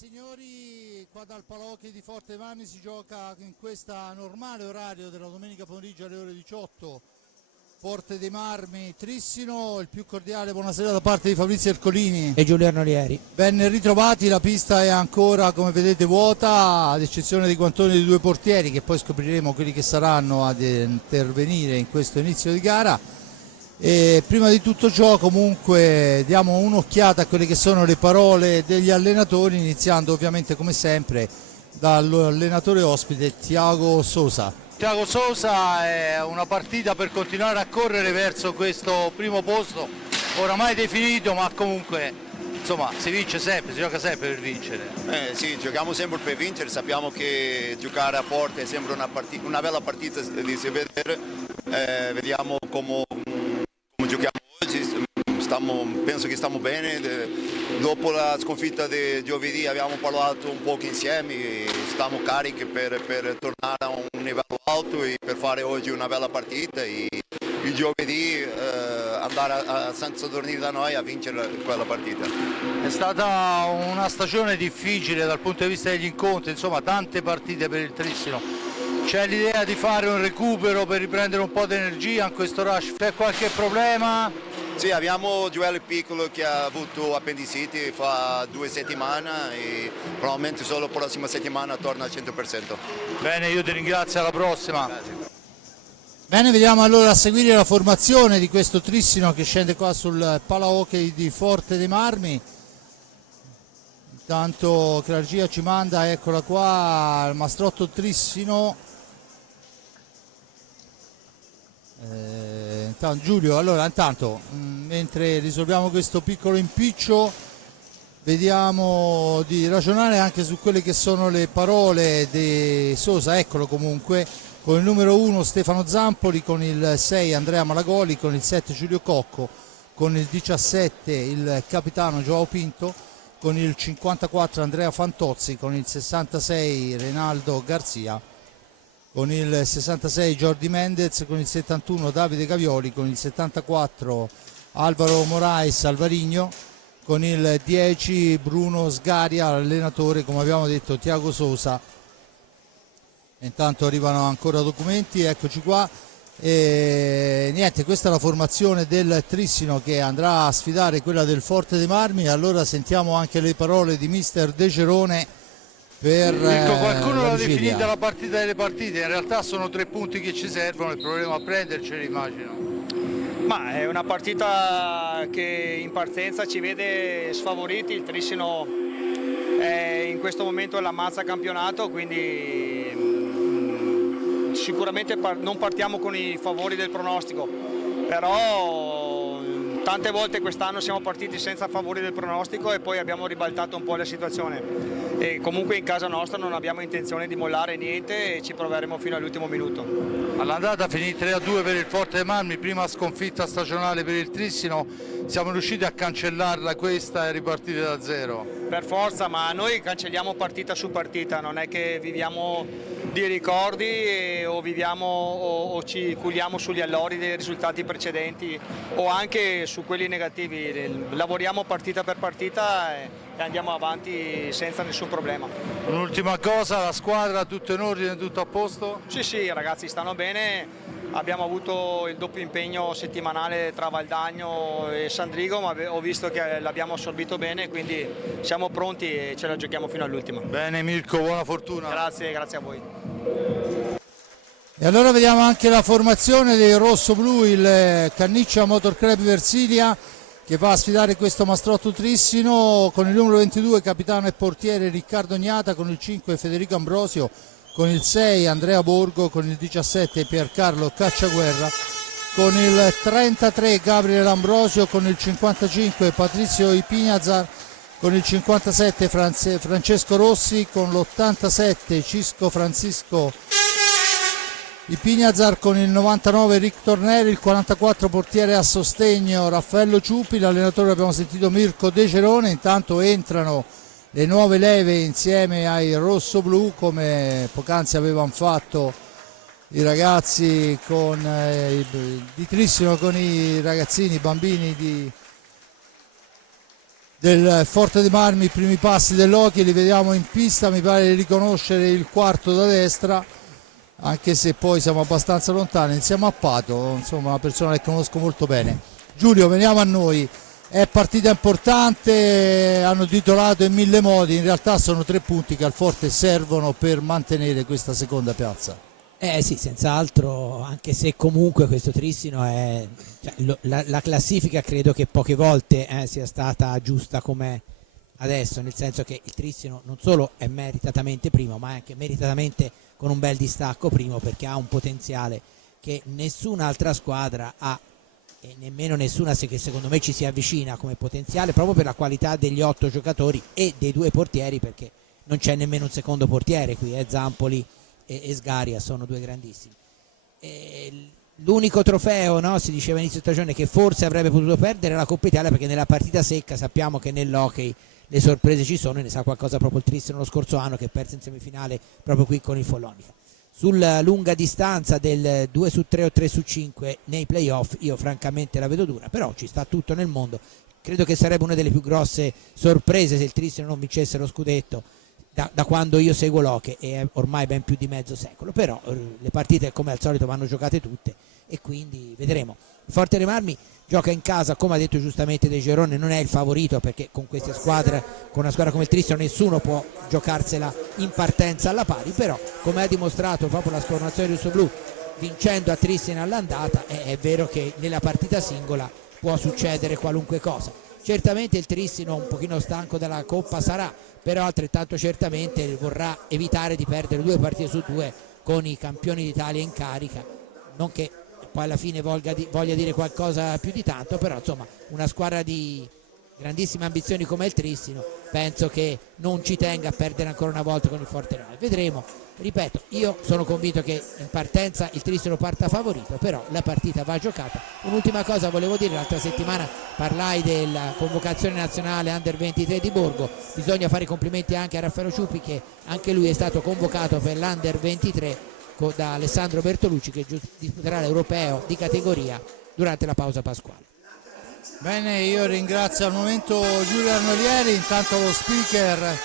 signori, qua dal Palahockey di Forte dei Marmi si gioca in questo normale orario della domenica pomeriggio alle ore 18. Forte dei Marmi, Trissino, il più cordiale buonasera da parte di Fabrizio Ercolini e Giulio Arnolieri. Ben ritrovati, la pista è ancora come vedete vuota, ad eccezione di Guantoni dei due portieri, che poi scopriremo quelli che saranno ad intervenire in questo inizio di gara. E prima di tutto ciò comunque diamo un'occhiata a quelle che sono le parole degli allenatori, iniziando ovviamente come sempre dall'allenatore ospite Thiago Sousa. Thiago Sousa, è una partita per continuare a correre verso questo primo posto oramai definito, ma comunque insomma si vince sempre, si gioca sempre per vincere. Sì, giochiamo sempre per vincere, sappiamo che giocare a Porto è sempre una bella partita di si vedere, vediamo come giochiamo oggi, penso che stiamo bene. Dopo la sconfitta di giovedì abbiamo parlato un po' insieme, stiamo carichi per tornare a un livello alto e per fare oggi una bella partita e il giovedì andare senza dormire da noi a vincere quella partita. È stata una stagione difficile dal punto di vista degli incontri, insomma tante partite per il Trissino. C'è l'idea di fare un recupero per riprendere un po' di energia in questo rush? C'è qualche problema? Sì, abbiamo Gioele Piccolo che ha avuto appendiciti fa 2 settimane e probabilmente solo la prossima settimana torna al 100%. Bene, io ti ringrazio, alla prossima. Grazie. Bene, vediamo allora a seguire la formazione di questo Trissino che scende qua sul Palahockey di Forte dei Marmi. Intanto che la regia ci manda, eccola qua, il mastrotto Trissino. Giulio, allora intanto mentre risolviamo questo piccolo impiccio vediamo di ragionare anche su quelle che sono le parole di Sousa. Eccolo comunque, con il numero 1 Stefano Zampoli, con il 6 Andrea Malagoli, con il 7 Giulio Cocco, con il 17 il capitano Joao Pinto, con il 54 Andrea Fantozzi, con il 66 Renaldo Garzia, con il 66 Jordi Mendez, con il 71 Davide Cavioli, con il 74 Alvaro Moraes Alvarigno, con il 10 Bruno Sgaria, l'allenatore come abbiamo detto Thiago Sousa. Intanto arrivano ancora documenti, eccoci qua. E niente, questa è la formazione del Trissino che andrà a sfidare quella del Forte dei Marmi. Allora sentiamo anche le parole di mister De Cerone. Qualcuno l'ha definita la partita delle partite, in realtà sono 3 punti che ci servono, il problema è prenderceli, immagino. Ma è una partita che in partenza ci vede sfavoriti, il Trissino è in questo momento è la mazza campionato, quindi sicuramente non partiamo con i favori del pronostico, però tante volte quest'anno siamo partiti senza favori del pronostico e poi abbiamo ribaltato un po' la situazione. E comunque in casa nostra non abbiamo intenzione di mollare niente e ci proveremo fino all'ultimo minuto. All'andata finì 3-2 per il Forte dei Marmi, prima sconfitta stagionale per il Trissino, siamo riusciti a cancellarla questa e ripartire da zero. Per forza, ma noi cancelliamo partita su partita, non è che viviamo di ricordi o ci culiamo sugli allori dei risultati precedenti o anche su quelli negativi, lavoriamo partita per partita e andiamo avanti senza nessun problema. Un'ultima cosa, la squadra tutto in ordine, tutto a posto? Sì, i ragazzi stanno bene, abbiamo avuto il doppio impegno settimanale tra Valdagno e Sandrigo, ma ho visto che l'abbiamo assorbito bene, quindi siamo pronti e ce la giochiamo fino all'ultimo. Bene Mirko, buona fortuna. Grazie a voi. E allora vediamo anche la formazione dei rosso-blu, il Canniccia Motor Club Versilia, che va a sfidare questo mastrotto Trissino, con il numero 22 capitano e portiere Riccardo Gnata, con il 5 Federico Ambrosio, con il 6 Andrea Borgo, con il 17 Piercarlo Cacciaguerra, con il 33 Gabriele Ambrosio, con il 55 Patrizio Ipignazar, con il 57 Francesco Rossi, con l'87 Cisco Francisco Ipignazar, con il 99 Rick Torneri, il 44 portiere a sostegno Raffaello Ciupi, l'allenatore abbiamo sentito Mirko De Cerone. Intanto entrano le nuove leve insieme ai rosso-blu, come poc'anzi avevano fatto i ragazzi di Trissino con i ragazzini, i bambini del Forte dei Marmi. I primi passi dell'Hockey li vediamo in pista, mi pare di riconoscere il quarto da destra, anche se poi siamo abbastanza lontani. Insieme a Pato, insomma una persona che conosco molto bene. Giulio, veniamo a noi. È partita importante, hanno titolato in mille modi, in realtà sono 3 punti che al Forte servono per mantenere questa seconda piazza. Sì, senz'altro, anche se comunque questo Trissino è, cioè, la classifica credo che poche volte sia stata giusta come adesso, nel senso che il Trissino non solo è meritatamente primo, ma è anche meritatamente con un bel distacco primo, perché ha un potenziale che nessun'altra squadra ha, e nemmeno nessuna che secondo me ci si avvicina come potenziale, proprio per la qualità degli 8 giocatori e dei 2 portieri, perché non c'è nemmeno un secondo portiere qui, Zampoli e Sgaria sono 2 grandissimi. L'unico trofeo, no, si diceva inizio stagione, che forse avrebbe potuto perdere la Coppa Italia, perché nella partita secca sappiamo che nell'hockey le sorprese ci sono, e ne sa qualcosa proprio il Trissino lo scorso anno, che perse in semifinale proprio qui con il Follonica. Sulla lunga distanza del 2 su 3 o 3 su 5 nei playoff io francamente la vedo dura, però ci sta tutto nel mondo. Credo che sarebbe una delle più grosse sorprese se il Trissino non vincesse lo scudetto da quando io seguo l'hockey, e è ormai ben più di mezzo secolo, però le partite come al solito vanno giocate tutte e quindi vedremo. Il Forte dei Marmi gioca in casa, come ha detto giustamente De Gerone, non è il favorito, perché con queste squadre, con una squadra come il Trissino, nessuno può giocarsela in partenza alla pari, però come ha dimostrato proprio la sformazione rossoblu vincendo a Trissino all'andata, è vero che nella partita singola può succedere qualunque cosa. Certamente il Trissino un pochino stanco dalla Coppa sarà, però altrettanto certamente vorrà evitare di perdere 2 partite su 2 con i campioni d'Italia in carica, non che poi alla fine voglia dire qualcosa più di tanto, però insomma una squadra di grandissime ambizioni come il Trissino penso che non ci tenga a perdere ancora una volta con il Forte Nove. Vedremo, ripeto, io sono convinto che in partenza il Trissino parta favorito, però la partita va giocata. Un'ultima cosa volevo dire: l'altra settimana parlai della convocazione nazionale Under 23 di Borgo, bisogna fare i complimenti anche a Raffaello Ciuppi, che anche lui è stato convocato per l'Under 23 da Alessandro Bertolucci, che disputerà l'europeo di categoria durante la pausa pasquale. Bene, io ringrazio al momento Giulio Arnolieri. Intanto lo speaker,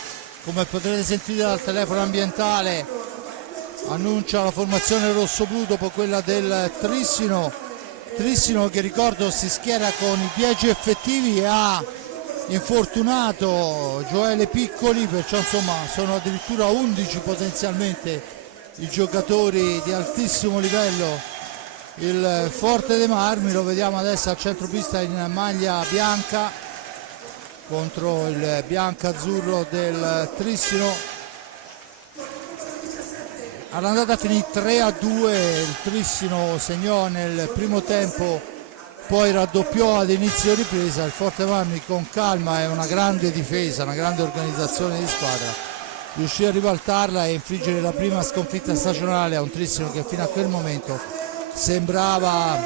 come potrete sentire dal telefono ambientale, annuncia la formazione rossoblu dopo quella del Trissino che, ricordo, si schiera con i 10 effettivi e ha infortunato Gioele Piccoli, perciò insomma sono addirittura 11 potenzialmente i giocatori di altissimo livello. Il Forte dei Marmi lo vediamo adesso al centropista in maglia bianca contro il bianco-azzurro del Trissino. All'andata finì 3-2, il Trissino segnò nel primo tempo, poi raddoppiò ad inizio ripresa. Il Forte dei Marmi con calma e una grande difesa, una grande organizzazione di squadra, riuscì a ribaltarla e infliggere la prima sconfitta stagionale a un Trissino che fino a quel momento sembrava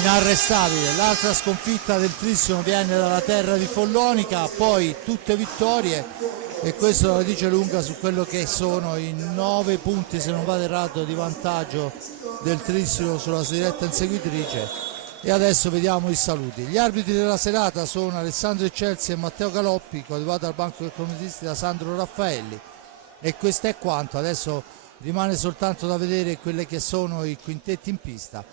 inarrestabile. L'altra sconfitta del Trissino viene dalla terra di Follonica, poi tutte vittorie, e questo la dice lunga su quello che sono i 9 punti, se non vado errato, di vantaggio del Trissino sulla diretta inseguitrice. E adesso vediamo i saluti. Gli arbitri della serata sono Alessandro Eccelsi e Matteo Galoppi, coadiuvato al banco dei commentisti da Sandro Raffaelli, e questo è quanto. Adesso rimane soltanto da vedere quelli che sono i quintetti in pista.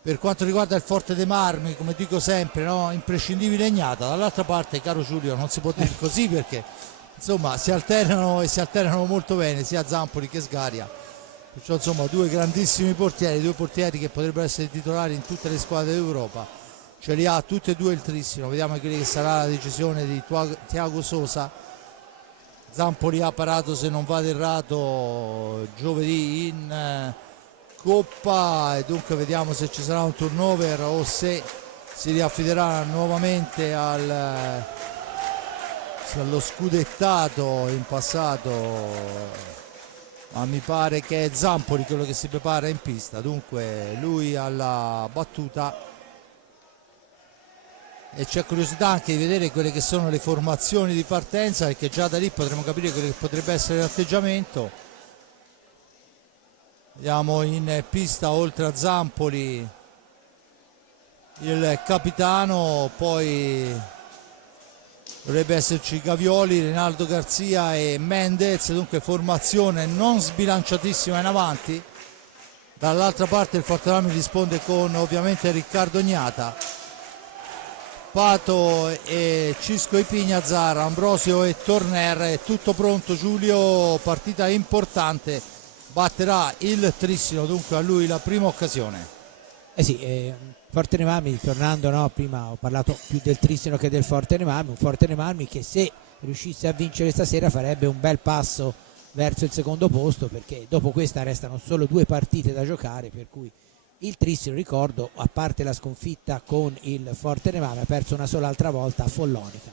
Per quanto riguarda il Forte dei Marmi, come dico sempre, no? Imprescindibile Ignata. Dall'altra parte, caro Giulio, non si può dire così, perché insomma si alternano, e si alternano molto bene sia Zampoli che Sgaria, perciò insomma 2 grandissimi portieri, 2 portieri che potrebbero essere titolari in tutte le squadre d'Europa. Ce li ha tutte e 2 il Trissino. Vediamo quella che sarà la decisione di Thiago Sosa. Zampoli ha parato, se non vado errato, giovedì in Coppa, e dunque vediamo se ci sarà un turnover o se si riaffiderà nuovamente allo scudettato in passato, ma mi pare che è Zampoli quello che si prepara in pista. Dunque lui alla battuta, e c'è curiosità anche di vedere quelle che sono le formazioni di partenza, perché già da lì potremo capire quello che potrebbe essere l'atteggiamento. Vediamo in pista, oltre a Zampoli, il capitano, poi dovrebbe esserci Gavioli, Rinaldo Garzia e Mendez, dunque formazione non sbilanciatissima in avanti. Dall'altra parte il Forte risponde con ovviamente Riccardo Gnata, Pato e Cisco Ipignazar, Ambrosio e Torner. È tutto pronto Giulio, partita importante, batterà il Trissino, dunque a lui la prima occasione. Forte dei Marmi, tornando, no, prima ho parlato più del Trissino che del Forte dei Marmi, un Forte dei Marmi che se riuscisse a vincere stasera farebbe un bel passo verso il secondo posto, perché dopo questa restano solo 2 partite da giocare, per cui il Trissino, ricordo, a parte la sconfitta con il Forte dei Marmi, ha perso una sola altra volta a Follonica,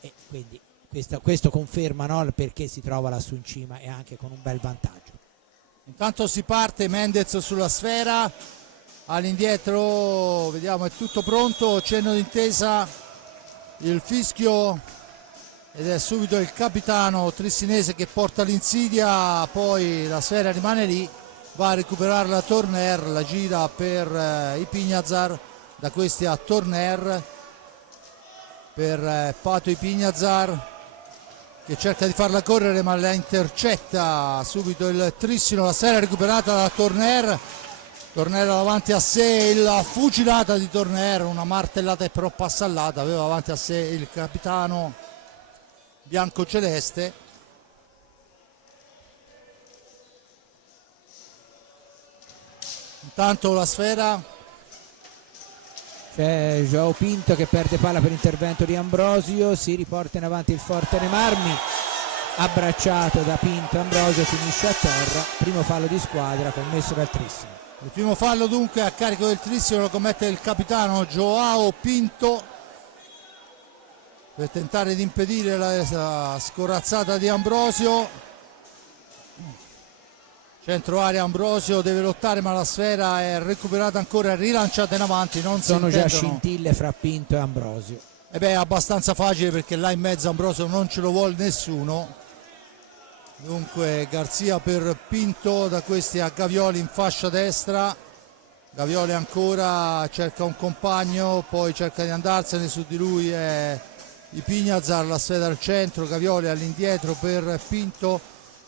e quindi questo conferma, no, perché si trova lassù in cima e anche con un bel vantaggio. Intanto si parte, Mendez sulla sfera, all'indietro, vediamo, è tutto pronto, cenno d'intesa, il fischio, ed è subito il capitano trissinese che porta l'insidia, poi la sfera rimane lì, va a recuperarla Torner, la gira per Ipignazar, da questi a Torner, per Pato Ipignazar che cerca di farla correre ma la intercetta subito il Trissino, la sfera recuperata da Torner davanti a sé, la fucilata di Torner, una martellata e però passallata, aveva davanti a sé il capitano bianco-celeste. Intanto la sfera, c'è Joao Pinto che perde palla per intervento di Ambrosio, si riporta in avanti il Forte dei Marmi, abbracciato da Pinto, Ambrosio finisce a terra, primo fallo di squadra commesso dal Trissino. Il primo fallo dunque a carico del Trissino lo commette il capitano Joao Pinto per tentare di impedire la scorazzata di Ambrosio. Centro area, Ambrosio deve lottare ma la sfera è recuperata ancora, rilanciata in avanti, non sono si già intendono. scintille fra Pinto e Ambrosio. E beh, è abbastanza facile perché là in mezzo Ambrosio non ce lo vuole nessuno. Dunque Garzia per Pinto, da questi a Gavioli in fascia destra. Gavioli ancora cerca un compagno, poi cerca di andarsene, su di lui è Ipignazar, la sfera al centro, Gavioli all'indietro per Pinto,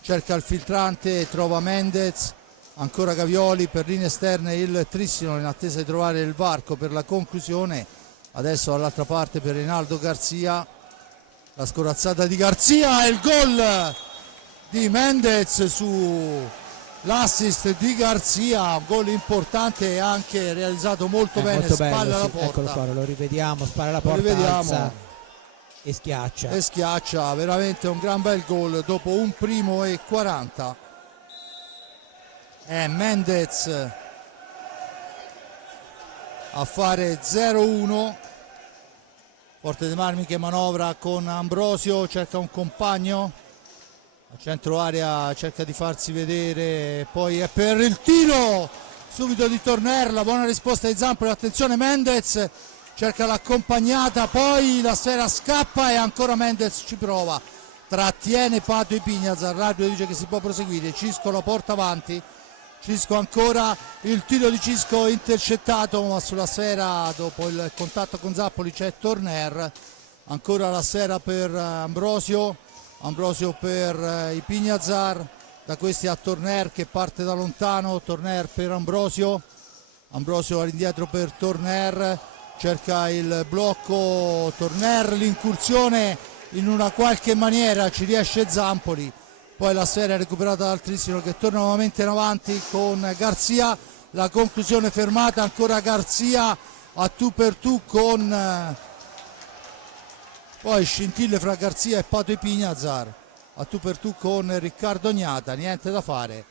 cerca il filtrante, trova Mendez, ancora Gavioli per linee esterne, il Trissino in attesa di trovare il varco per la conclusione. Adesso dall'altra parte per Rinaldo Garzia, la scorazzata di Garzia e il gol di Mendez su l'assist di Garzia, un gol importante e anche realizzato molto bene, molto spalla bello, alla sì, porta. eccolo qua, lo rivediamo, spalla alla porta, alza e schiaccia. E schiaccia, veramente un gran bel gol dopo un primo e 40. È Mendez a fare 0-1. Forte dei Marmi che manovra con Ambrosio, cerca un compagno a centro area, cerca di farsi vedere, poi è per il tiro subito di Torner, la buona risposta di Zampoli, attenzione Mendez cerca l'accompagnata, poi la sfera scappa e ancora Mendez ci prova, trattiene Pato Ipignazar, l'arbitro dice che si può proseguire, Cisco la porta avanti, Cisco ancora, il tiro di Cisco intercettato, ma sulla sfera dopo il contatto con Zappoli c'è Torner, ancora la sfera per Ambrosio per Ipignazar, da questi a Torner che parte da lontano, Torner per Ambrosio all'indietro per Torner, cerca il blocco Torner, l'incursione in una qualche maniera ci riesce Zampoli, poi la sfera è recuperata dal Trissino che torna nuovamente in avanti con Garzia, la conclusione fermata, ancora Garzia a tu per tu con poi scintille fra Garzia e Pato Ipignazar, a tu per tu con Riccardo Gnata, niente da fare,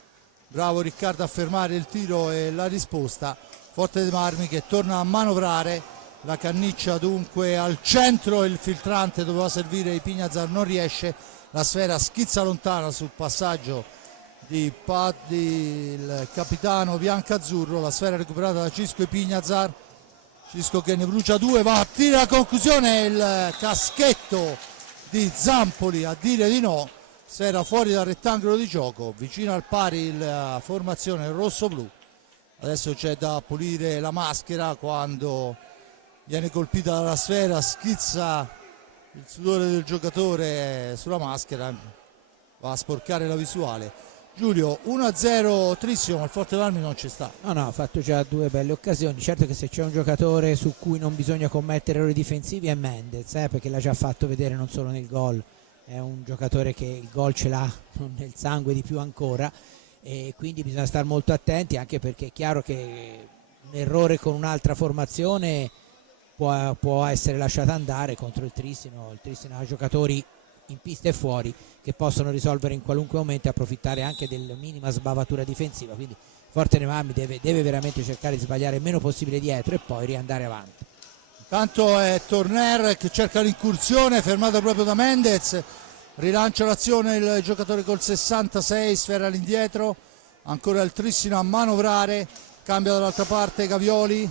bravo Riccardo a fermare il tiro e la risposta. Forte dei Marmi che torna a manovrare, la canniccia dunque al centro, il filtrante doveva servire, Ipignazar non riesce, la sfera schizza lontana sul passaggio di il capitano biancazzurro, la sfera recuperata da Cisco Ipignazar, Cisco che ne brucia due, va a tirare la conclusione, il caschetto di Zampoli a dire di no, sfera fuori dal rettangolo di gioco, vicino al pari la formazione rosso-blu. Adesso c'è da pulire la maschera quando viene colpita dalla sfera, schizza il sudore del giocatore sulla maschera va a sporcare la visuale. Giulio, 1-0 Trissimo, ma il Forte Marmi non ci sta. No, ha fatto già 2 belle occasioni. Certo che se c'è un giocatore su cui non bisogna commettere errori difensivi è Mendez, perché l'ha già fatto vedere non solo nel gol, è un giocatore che il gol ce l'ha nel sangue di più ancora, e quindi bisogna stare molto attenti, anche perché è chiaro che un errore con un'altra formazione può essere lasciato andare contro il Trissino. Il Trissino ha giocatori in pista e fuori che possono risolvere in qualunque momento e approfittare anche della minima sbavatura difensiva, quindi Forte dei Marmi deve veramente cercare di sbagliare il meno possibile dietro e poi riandare avanti. Tanto è Torner che cerca l'incursione, fermato proprio da Mendez, rilancia l'azione il giocatore col 66, sfera all'indietro, ancora il Trissino a manovrare, cambia dall'altra parte Gavioli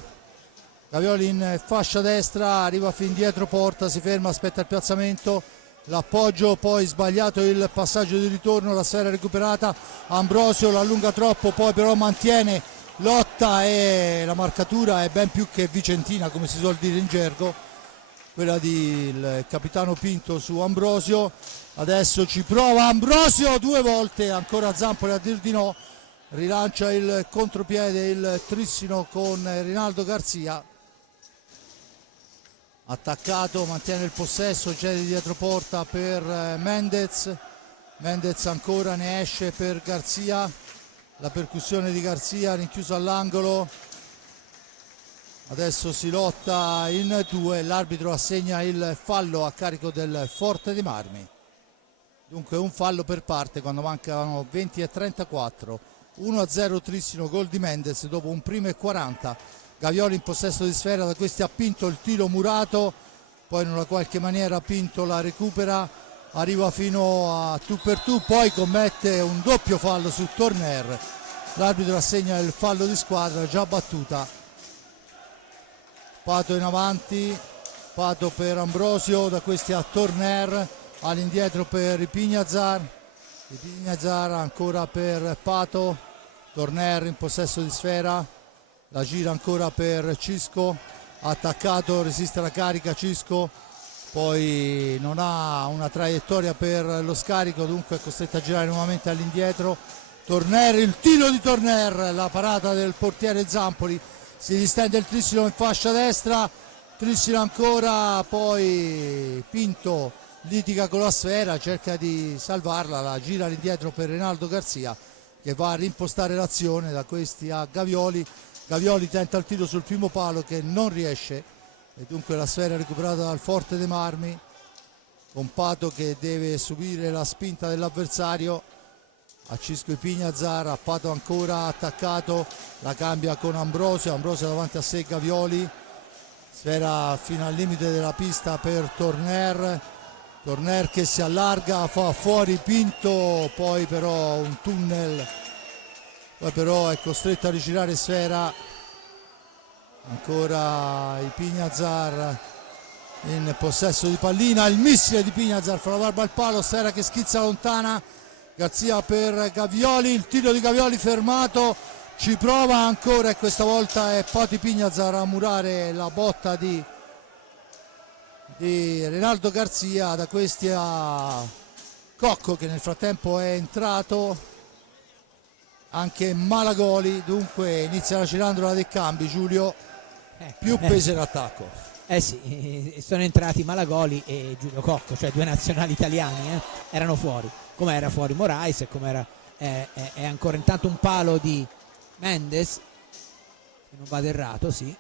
in fascia destra, arriva fin dietro porta, si ferma, aspetta il piazzamento, l'appoggio, poi sbagliato il passaggio di ritorno, la sfera recuperata, Ambrosio la allunga troppo, poi però mantiene, lotta, e la marcatura è ben più che vicentina, come si suol dire in gergo, quella del capitano Pinto su Ambrosio. Adesso ci prova Ambrosio 2 volte, ancora Zampoli a dir di no, rilancia il contropiede il Trissino con Rinaldo Garzia, attaccato, mantiene il possesso, cede dietro porta per Mendez ancora, ne esce per Garzia, la percussione di Garzia rinchiuso all'angolo, adesso si lotta in 2, l'arbitro assegna il fallo a carico del Forte dei Marmi, dunque un fallo per parte quando mancano 20:34, 1-0 Trissino, gol di Mendez dopo un primo e 40. Gavioli in possesso di sfera, da questi ha Pinto il tiro murato, poi in una qualche maniera Pinto la recupera, arriva fino a tu per tu, poi commette un doppio fallo su Torner, l'arbitro assegna il fallo di squadra già battuta. Pato in avanti, Pato per Ambrosio, da questi a Torner, all'indietro per Ipignazar ancora per Pato, Torner in possesso di sfera, la gira ancora per Cisco, attaccato, resiste la carica Cisco, poi non ha una traiettoria per lo scarico, dunque è costretto a girare nuovamente all'indietro. Torner, il tiro di Torner, la parata del portiere Zampoli, si distende il Trissino in fascia destra, Trissino ancora, poi Pinto litiga con la sfera, cerca di salvarla, la gira all'indietro per Rinaldo Garzia che va a rimpostare l'azione, da questi a Gavioli tenta il tiro sul primo palo che non riesce, e dunque la sfera è recuperata dal Forte dei Marmi, con Pato che deve subire la spinta dell'avversario, a Cisco Ipignazar, a Pato ancora attaccato, la cambia con Ambrosio davanti a sé Gavioli, sfera fino al limite della pista per Torner che si allarga, fa fuori Pinto, poi però un tunnel, poi però è costretto a rigirare sfera, ancora Ipignazar in possesso di pallina, il missile di Ipignazar fra la barba al palo, sfera che schizza lontana, Garzia per Gavioli, il tiro di Gavioli fermato, ci prova ancora e questa volta è Pato Ipignazar a murare la botta di Rinaldo Garzia, da questi a Cocco che nel frattempo è entrato, anche Malagoli, dunque inizia la cirandola dei cambi, Giulio, più peso in attacco. Sì, sono entrati Malagoli e Giulio Cocco, cioè 2 nazionali italiani, erano fuori, come era fuori Morais e come è ancora intanto un palo di Mendes, se non vado errato, sì.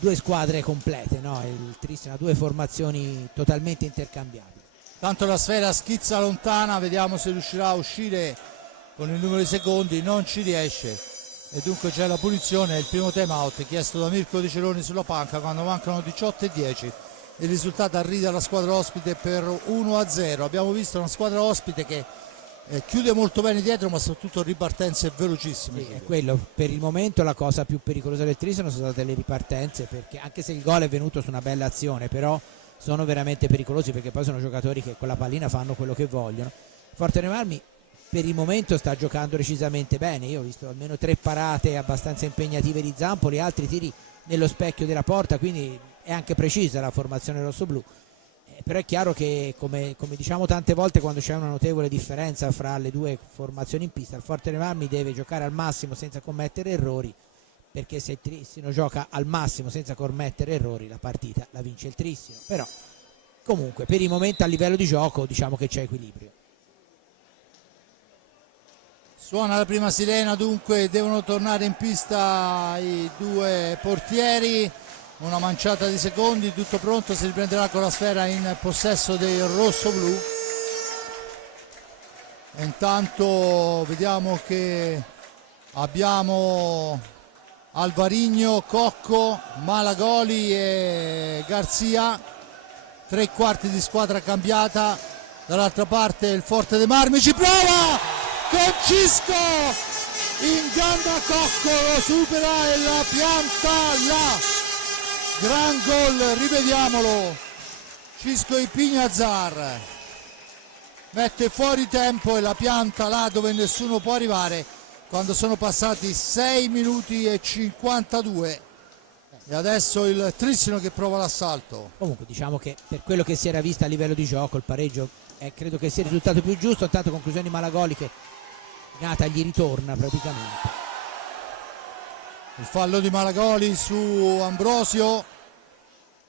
2 squadre complete, no? Il Trissino ha 2 formazioni totalmente intercambiabili. Tanto la sfera schizza lontana, vediamo se riuscirà a uscire con il numero di secondi, non ci riesce e dunque c'è la punizione, il primo time out chiesto da Mirko Di Ceroni sulla panca quando mancano 18:10, il risultato arriva alla squadra ospite per 1-0. Abbiamo visto una squadra ospite che chiude molto bene dietro, ma soprattutto ripartenze velocissime. Sì, è quello, per il momento la cosa più pericolosa del Trissino sono state le ripartenze, perché anche se il gol è venuto su una bella azione, però sono veramente pericolosi perché poi sono giocatori che con la pallina fanno quello che vogliono. Forte dei Marmi per il momento sta giocando decisamente bene, io ho visto almeno 3 parate abbastanza impegnative di Zampoli, altri tiri nello specchio della porta, quindi è anche precisa la formazione rossoblù. Però è chiaro che come diciamo tante volte, quando c'è una notevole differenza fra le due formazioni in pista, il Forte dei Marmi deve giocare al massimo senza commettere errori, perché se il Trissino gioca al massimo senza commettere errori, la partita la vince il Trissino. Però comunque per il momento a livello di gioco diciamo che c'è equilibrio. Suona la prima sirena, dunque devono tornare in pista i due portieri. Una manciata di secondi, tutto pronto, si riprenderà con la sfera in possesso del rosso-blu. E intanto vediamo che abbiamo Alvarigno, Cocco, Malagoli e Garzia, 3/4 di squadra cambiata. Dall'altra parte il Forte dei Marmi ci prova con Cisco, inganna Cocco, lo supera e la pianta là. Gran gol, rivediamolo, Cisco Ipignazar mette fuori tempo e la pianta là dove nessuno può arrivare, quando sono passati 6 minuti e 52. E adesso il Trissino che prova l'assalto. Comunque diciamo che per quello che si era visto a livello di gioco il pareggio credo che sia il risultato più giusto. Intanto conclusioni Malagoli che Nata gli ritorna praticamente. Il fallo di Malagoli su Ambrosio,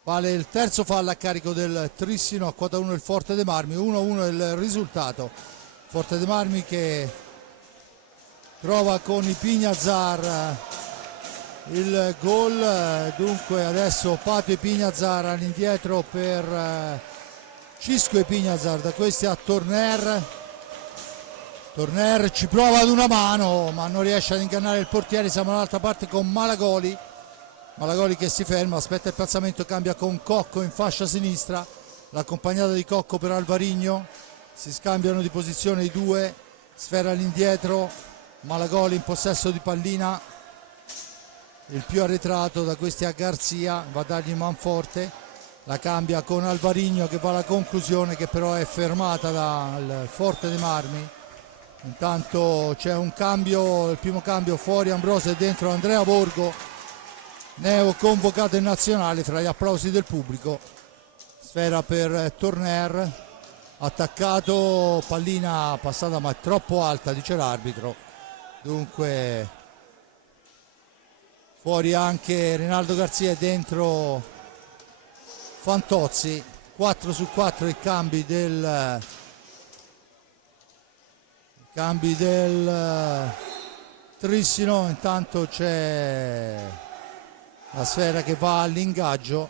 vale il terzo fallo a carico del Trissino. A quota 1 il Forte dei Marmi, 1-1 il risultato. Forte dei Marmi che trova con Ipignazar il gol. Dunque adesso Pato Ipignazar all'indietro per Cisco Ipignazar, da questi a Torner ci prova ad una mano ma non riesce ad ingannare il portiere. Siamo dall'altra parte con Malagoli che si ferma, aspetta il piazzamento, cambia con Cocco in fascia sinistra, l'accompagnata di Cocco per Alvarigno, si scambiano di posizione i due, sfera all'indietro, Malagoli in possesso di pallina, il più arretrato da questi a Garzia, va a dargli Manforte, la cambia con Alvarigno che va alla conclusione, che però è fermata dal Forte dei Marmi. Intanto c'è un cambio, il primo cambio, fuori Ambrosio e dentro Andrea Borgo, neo convocato in nazionale, fra gli applausi del pubblico. Sfera per Torner, attaccato, pallina passata ma troppo alta, dice l'arbitro. Dunque fuori anche Rinaldo Garzia e dentro Fantozzi. 4-4 i cambi del Trissino. Intanto c'è la sfera che va all'ingaggio,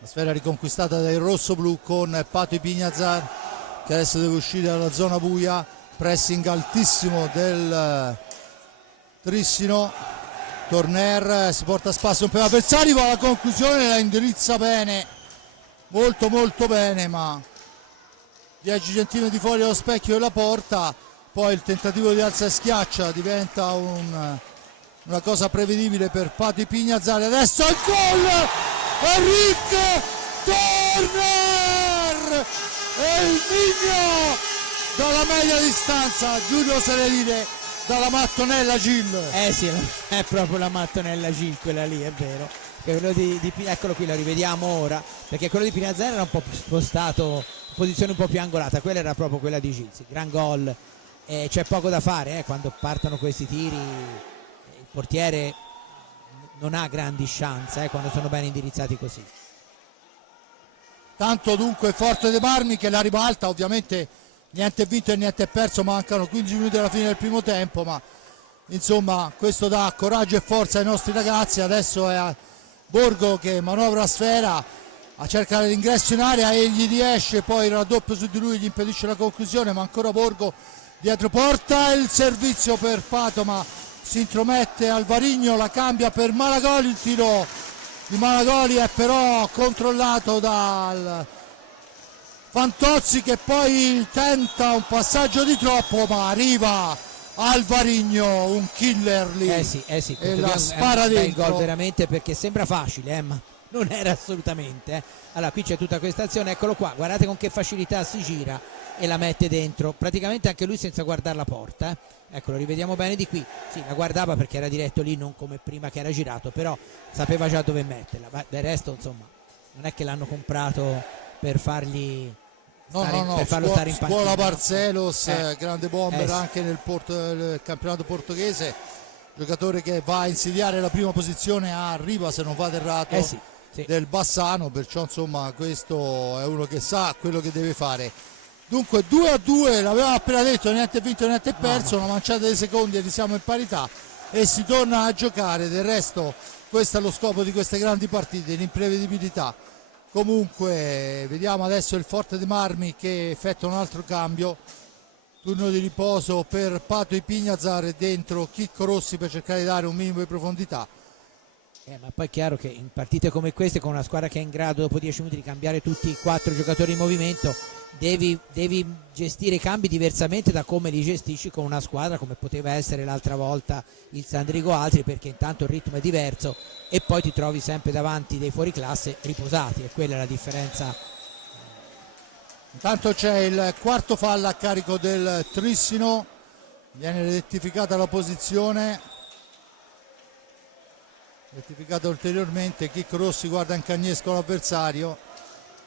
la sfera riconquistata dai rossoblu con Pato Ipignazar che adesso deve uscire dalla zona buia, pressing altissimo del Trissino. Torner si porta a spasso un po' avversari, va alla conclusione, la indirizza bene, molto bene, ma 10 centimetri fuori dallo specchio della porta. Poi il tentativo di alza e schiaccia diventa una cosa prevedibile per Pato Ipignazar. Adesso il gol, Enric Torner e il Migno dalla media distanza, Giulio Seredine dalla mattonella Gil. Sì, è proprio la mattonella Gil quella lì, è vero. Quello eccolo qui, lo rivediamo ora, perché quello di Ipignazar era un po' più spostato, posizione un po' più angolata, quella era proprio quella di Gil. Sì, gran gol. C'è poco da fare quando partono questi tiri, il portiere non ha grandi chance quando sono ben indirizzati così. Tanto dunque Forte dei Marmi che la ribalta, ovviamente niente è vinto e niente è perso, mancano 15 minuti alla fine del primo tempo, ma insomma questo dà coraggio e forza ai nostri ragazzi. Adesso è a Borgo che manovra a sfera a cercare l'ingresso in area, egli riesce, poi il raddoppio su di lui gli impedisce la conclusione, ma ancora Borgo dietro porta, il servizio per Pato ma si intromette Alvarigno, la cambia per Malagoli, il tiro di Malagoli è però controllato dal Fantozzi che poi tenta un passaggio di troppo, ma arriva Alvarigno, un killer lì. Sì, e la spara dentro. Il gol veramente, perché sembra facile ma non era assolutamente. Allora qui c'è tutta questa azione, eccolo qua, guardate con che facilità si gira e la mette dentro, praticamente anche lui senza guardare la porta. Ecco, lo rivediamo bene di qui. Sì, la guardava perché era diretto lì, non come prima che era girato, però sapeva già dove metterla. Ma del resto, insomma, non è che l'hanno comprato per fargli per farlo stare in panchina. Scuola Barcelos, grande bomber sì. anche nel campionato portoghese, giocatore che va a insidiare la prima posizione a Riva, se non vado errato, Sì. del Bassano, perciò insomma questo è uno che sa quello che deve fare. Dunque 2-2, l'avevamo appena detto, niente vinto niente perso, una manciata di secondi e siamo in parità e si torna a giocare. Del resto questo è lo scopo di queste grandi partite, l'imprevedibilità. Comunque vediamo adesso il Forte dei Marmi che effettua un altro cambio, turno di riposo per Pato Ipignazar e dentro Chicco Rossi per cercare di dare un minimo di profondità. Ma poi è chiaro che in partite come queste, con una squadra che è in grado dopo 10 minuti di cambiare tutti i 4 giocatori in movimento, devi gestire i cambi diversamente da come li gestisci con una squadra come poteva essere l'altra volta il Sandrigo Altri, perché intanto il ritmo è diverso e poi ti trovi sempre davanti dei fuoriclasse riposati, e quella è la differenza. Intanto c'è il quarto fallo a carico del Trissino, viene rettificata la posizione, rettificata ulteriormente. Chicco Rossi guarda in cagnesco l'avversario,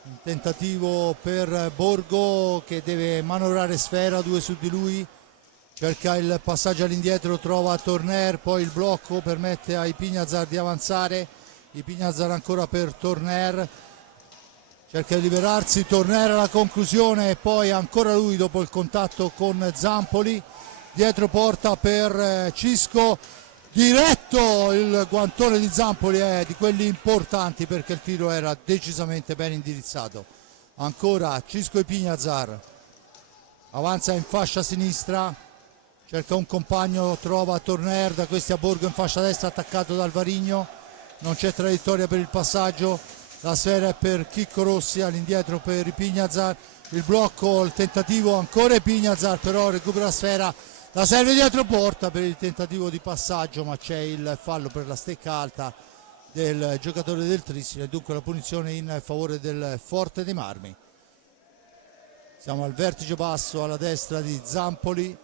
un tentativo per Borgo che deve manovrare sfera, 2 su di lui, cerca il passaggio all'indietro, trova Torner, poi il blocco permette a Ipignazar di avanzare, Ipignazar ancora per Torner, cerca di liberarsi, Torner alla conclusione e poi ancora lui dopo il contatto con Zampoli, dietro porta per Cisco, diretto il guantone di Zampoli, è di quelli importanti perché il tiro era decisamente ben indirizzato. Ancora Cisco Ipignazar avanza in fascia sinistra, cerca un compagno, trova Torner, da questi a Borgo in fascia destra attaccato dal Varigno, non c'è traiettoria per il passaggio, la sfera è per Chicco Rossi, all'indietro per Ipignazar, il blocco, il tentativo ancora Ipignazar, però recupera la sfera, la serve dietro porta per il tentativo di passaggio, ma c'è il fallo per la stecca alta del giocatore del Trissino e dunque la punizione in favore del Forte dei Marmi. Siamo al vertice basso alla destra di Zampoli,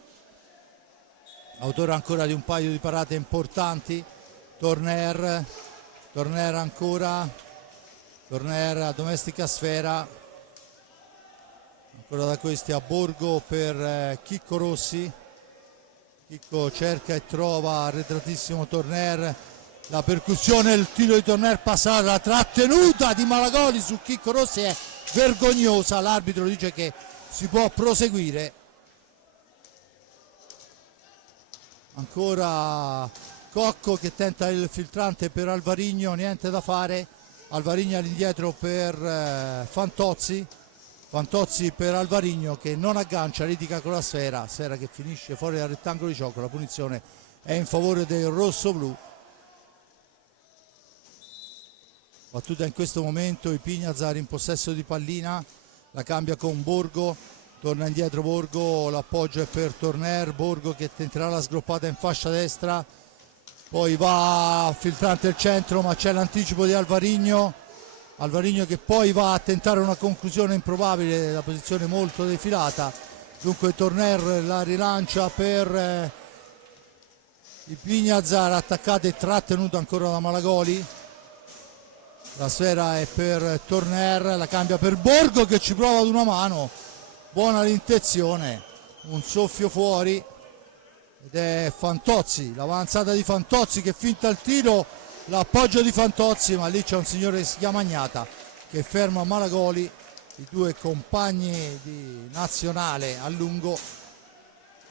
autore ancora di un paio di parate importanti. Torner ancora, Torner a domestica sfera, ancora da questi a Borgo per Chicco Rossi. Chicco cerca e trova arretratissimo Torner, la percussione, il tiro di Torner passa, la trattenuta di Malagoli su Chicco Rossi è vergognosa, l'arbitro dice che si può proseguire. Ancora Cocco che tenta il filtrante per Alvarigno, niente da fare, Alvarigno all'indietro per Fantozzi, Fantozzi per Alvarigno che non aggancia, litiga con la sfera che finisce fuori dal rettangolo di gioco, la punizione è in favore del rosso-blu. Battuta in questo momento Ipignazar in possesso di pallina, la cambia con Borgo, torna indietro Borgo, l'appoggio è per Torner, Borgo che tenterà la sgroppata in fascia destra, poi va filtrante il centro ma c'è l'anticipo di Alvarigno che poi va a tentare una conclusione improbabile, la posizione molto defilata, dunque Torner la rilancia per Ipignazar, attaccata e trattenuta ancora da Malagoli, la sfera è per Torner, la cambia per Borgo che ci prova ad una mano, buona l'intenzione, un soffio fuori ed è Fantozzi, l'avanzata di Fantozzi che finta il tiro, l'appoggio di Fantozzi, ma lì c'è un signore che si chiama Gnata che ferma Malagoli, i due compagni di nazionale a lungo.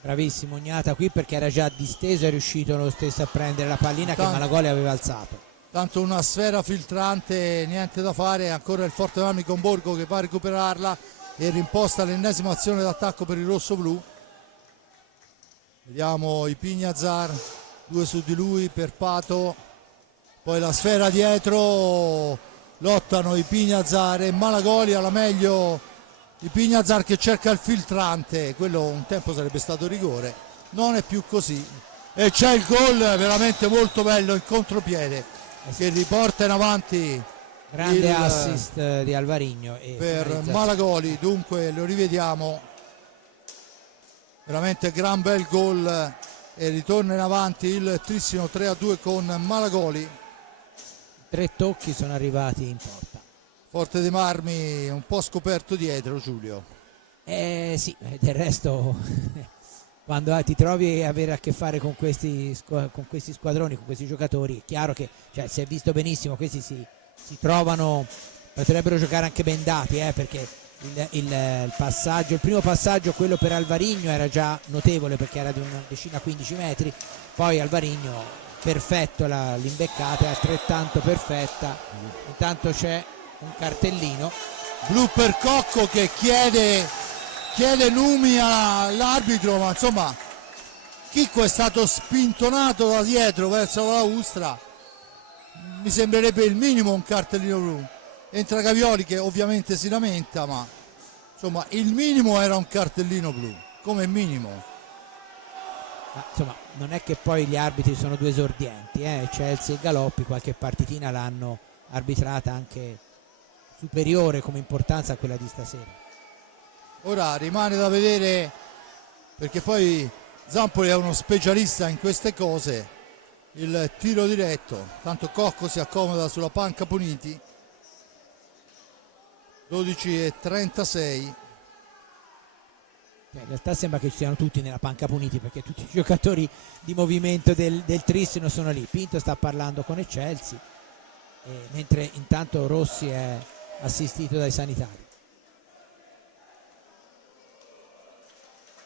Bravissimo Gnata qui perché era già disteso, è riuscito lo stesso a prendere la pallina che Malagoli aveva alzato. Tanto una sfera filtrante, niente da fare, ancora il Forte Marmi con Borgo che va a recuperarla e rimposta l'ennesima azione d'attacco per il rosso-blu. Vediamo Ipignazar, 2 su di lui per Pato, poi la sfera dietro, lottano Ipignazar e Malagoli, alla meglio Ipignazar che cerca il filtrante, quello un tempo sarebbe stato rigore, non è più così e c'è il gol veramente molto bello in contropiede che riporta in avanti grande assist di Alvarigno per Malagoli, dunque lo rivediamo veramente gran bel gol, e ritorna in avanti il Trissino 3-2 con Malagoli. 3 tocchi sono arrivati in porta. Forte dei Marmi un po' scoperto dietro, Giulio. Sì, del resto quando ti trovi a avere a che fare con questi squadroni, con questi giocatori, è chiaro che, cioè, si è visto benissimo, questi si trovano, potrebbero giocare anche bendati, perché il primo passaggio, quello per Alvarigno, era già notevole perché era di una decina 15 metri, poi Alvarigno perfetto l'imbeccata, è altrettanto perfetta. Intanto c'è un cartellino blu per Cocco che chiede numi all'arbitro, ma insomma Chicco è stato spintonato da dietro verso la Ustra, mi sembrerebbe il minimo un cartellino blu. Entra Gavioli che ovviamente si lamenta, ma insomma il minimo era un cartellino blu, come minimo. Ma insomma non è che poi gli arbitri sono due esordienti, Chelsea e Galoppi qualche partitina l'hanno arbitrata anche superiore come importanza a quella di stasera. Ora rimane da vedere, perché poi Zampoli è uno specialista in queste cose, il tiro diretto. Tanto Cocco si accomoda sulla panca puniti. 12:36. In realtà sembra che ci siano tutti nella panca puniti, perché tutti i giocatori di movimento del Trissino sono lì. Pinto sta parlando con Chelsea, mentre intanto Rossi è assistito dai sanitari.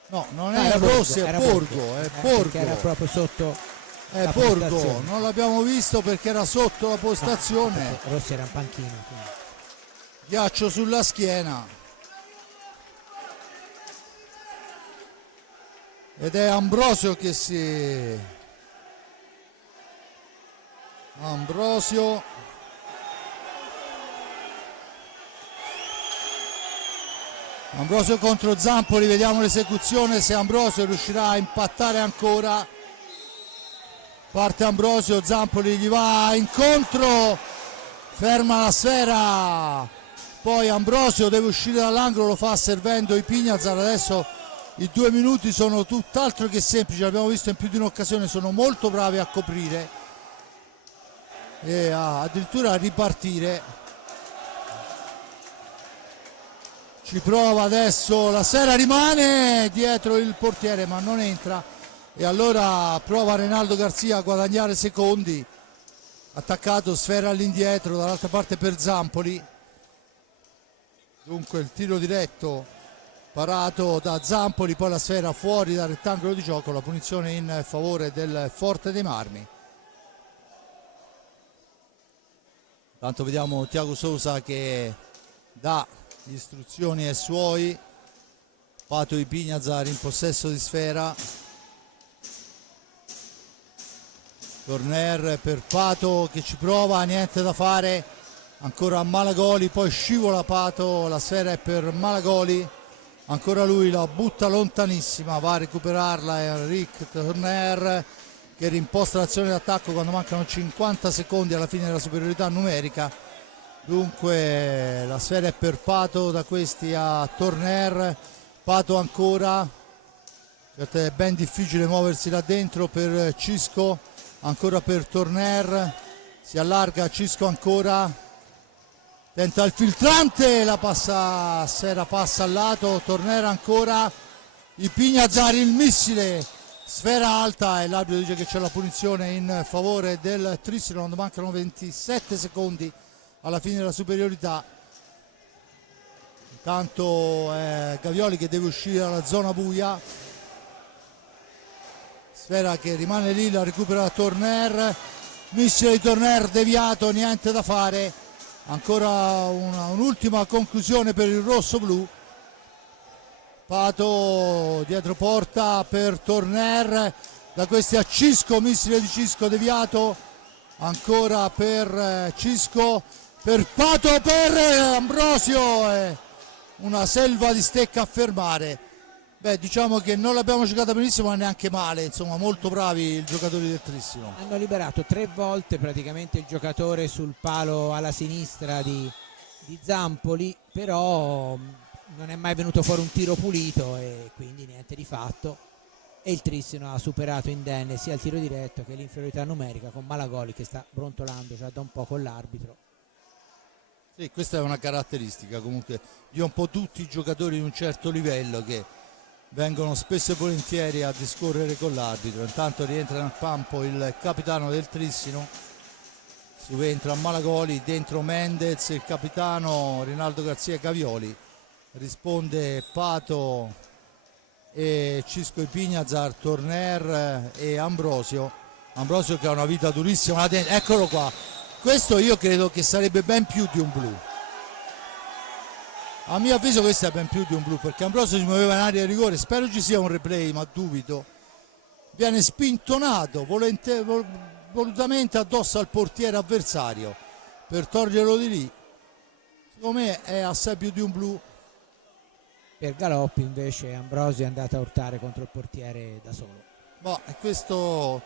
No, non è Rossi, è Borgo, è Borgo. Era proprio sotto è Borgo, non l'abbiamo visto perché era sotto la postazione. Rossi era in panchina. Quindi. Ghiaccio sulla schiena. Ed è Ambrosio che Ambrosio contro Zampoli, vediamo l'esecuzione, se Ambrosio riuscirà a impattare ancora. Parte Ambrosio, Zampoli gli va incontro, ferma la sfera, poi Ambrosio deve uscire dall'angolo, lo fa servendo i Pignazar. Adesso i 2 minuti sono tutt'altro che semplici, l'abbiamo visto in più di un'occasione, sono molto bravi a coprire e addirittura a ripartire. Ci prova adesso la sfera, rimane dietro il portiere ma non entra, e allora prova Reinaldo Garzia a guadagnare secondi. Attaccato, sfera all'indietro dall'altra parte per Zampoli. Dunque il tiro diretto parato da Zampoli, poi la sfera fuori dal rettangolo di gioco, la punizione in favore del Forte dei Marmi. Intanto vediamo Thiago Sousa che dà istruzioni ai suoi. Pato di Pignazar in possesso di sfera, Torner per Pato che ci prova, niente da fare, ancora Malagoli, poi scivola Pato, la sfera è per Malagoli, ancora lui la butta lontanissima, va a recuperarla Rick Torner che rimposta l'azione d'attacco quando mancano 50 secondi alla fine della superiorità numerica. Dunque la sfera è per Pato, da questi a Torner, Pato ancora, certo è ben difficile muoversi là dentro per Cisco, ancora per Torner, si allarga Cisco ancora, tenta il filtrante, la sfera passa al lato, Torner ancora, i Pignazar il missile, sfera alta, e l'arbitro dice che c'è la punizione in favore del Trissino quando mancano 27 secondi alla fine della superiorità. Intanto è Gavioli che deve uscire dalla zona buia, sfera che rimane lì, la recupera Torner, missile di Torner deviato, niente da fare, ancora un'ultima conclusione per il rosso blu. Pato dietro porta per Torner, da questi a Cisco, missile di Cisco deviato, ancora per Cisco, per Pato, per Ambrosio, una selva di stecca a fermare. Beh, diciamo che non l'abbiamo giocata benissimo ma neanche male, insomma molto bravi i giocatori del Trissino. Hanno liberato 3 volte praticamente il giocatore sul palo alla sinistra di Zampoli, però non è mai venuto fuori un tiro pulito e quindi niente di fatto, e il Trissino ha superato indenne sia il tiro diretto che l'inferiorità numerica, con Malagoli che sta brontolando già da un po' con l'arbitro. Sì, questa è una caratteristica comunque di un po' tutti i giocatori di un certo livello, che vengono spesso e volentieri a discorrere con l'arbitro. Intanto rientra nel campo il capitano del Trissino, subentra Malagoli, dentro Mendez, il capitano Rinaldo Garzia Gavioli, risponde Pato e Cisco Ipignazar, Torner e Ambrosio che ha una vita durissima. Eccolo qua, questo io credo che sarebbe ben più di un blu, a mio avviso questo è ben più di un blu, perché Ambrosio si muoveva in area di rigore, spero ci sia un replay ma dubito, viene spintonato volutamente addosso al portiere avversario per toglierlo di lì. Secondo me è assai più di un blu. Per Galoppi invece Ambrosio è andato a urtare contro il portiere da solo. Ma questo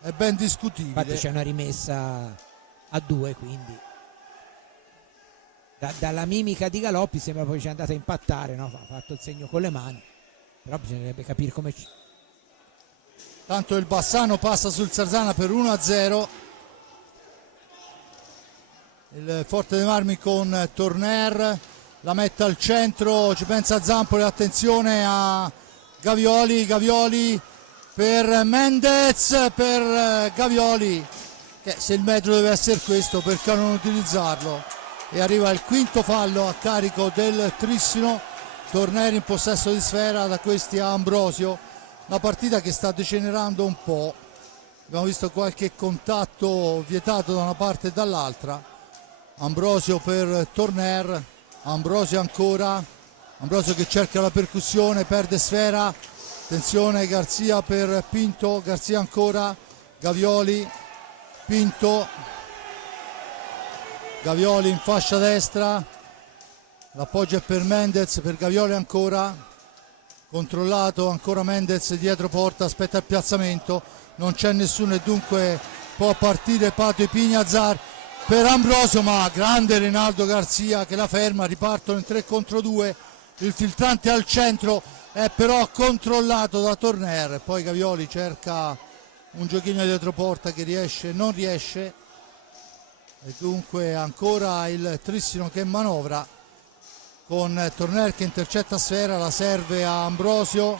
è ben discutibile. Infatti c'è una rimessa a 2, quindi dalla mimica di Galoppi sembra poi ci è andata a impattare, no? Ha fatto il segno con le mani, però bisognerebbe capire come Tanto il Bassano passa sul Sarzana per 1-0. Il Forte dei Marmi con Torner, la mette al centro, ci pensa Zampoli, attenzione a Gavioli per Mendez, per Gavioli, che se il metro deve essere questo perché non utilizzarlo, e arriva il quinto fallo a carico del Trissino. Torner in possesso di sfera, da questi a Ambrosio, una partita che sta degenerando un po', abbiamo visto qualche contatto vietato da una parte e dall'altra. Ambrosio per Torner, Ambrosio ancora, Ambrosio che cerca la percussione, perde sfera, attenzione Garzia per Pinto, Garzia ancora, Gavioli, Pinto, Gavioli in fascia destra, l'appoggio è per Mendez, per Gavioli ancora, controllato ancora Mendez dietro porta, aspetta il piazzamento, non c'è nessuno e dunque può partire Pato Ipignazar per Ambrosio, ma grande Rinaldo Garzia che la ferma, ripartono in 3 contro 2, il filtrante al centro è però controllato da Torner, poi Gavioli cerca un giochino dietro porta che non riesce, e dunque ancora il Trissino che manovra con Torner che intercetta sfera, la serve a Ambrosio,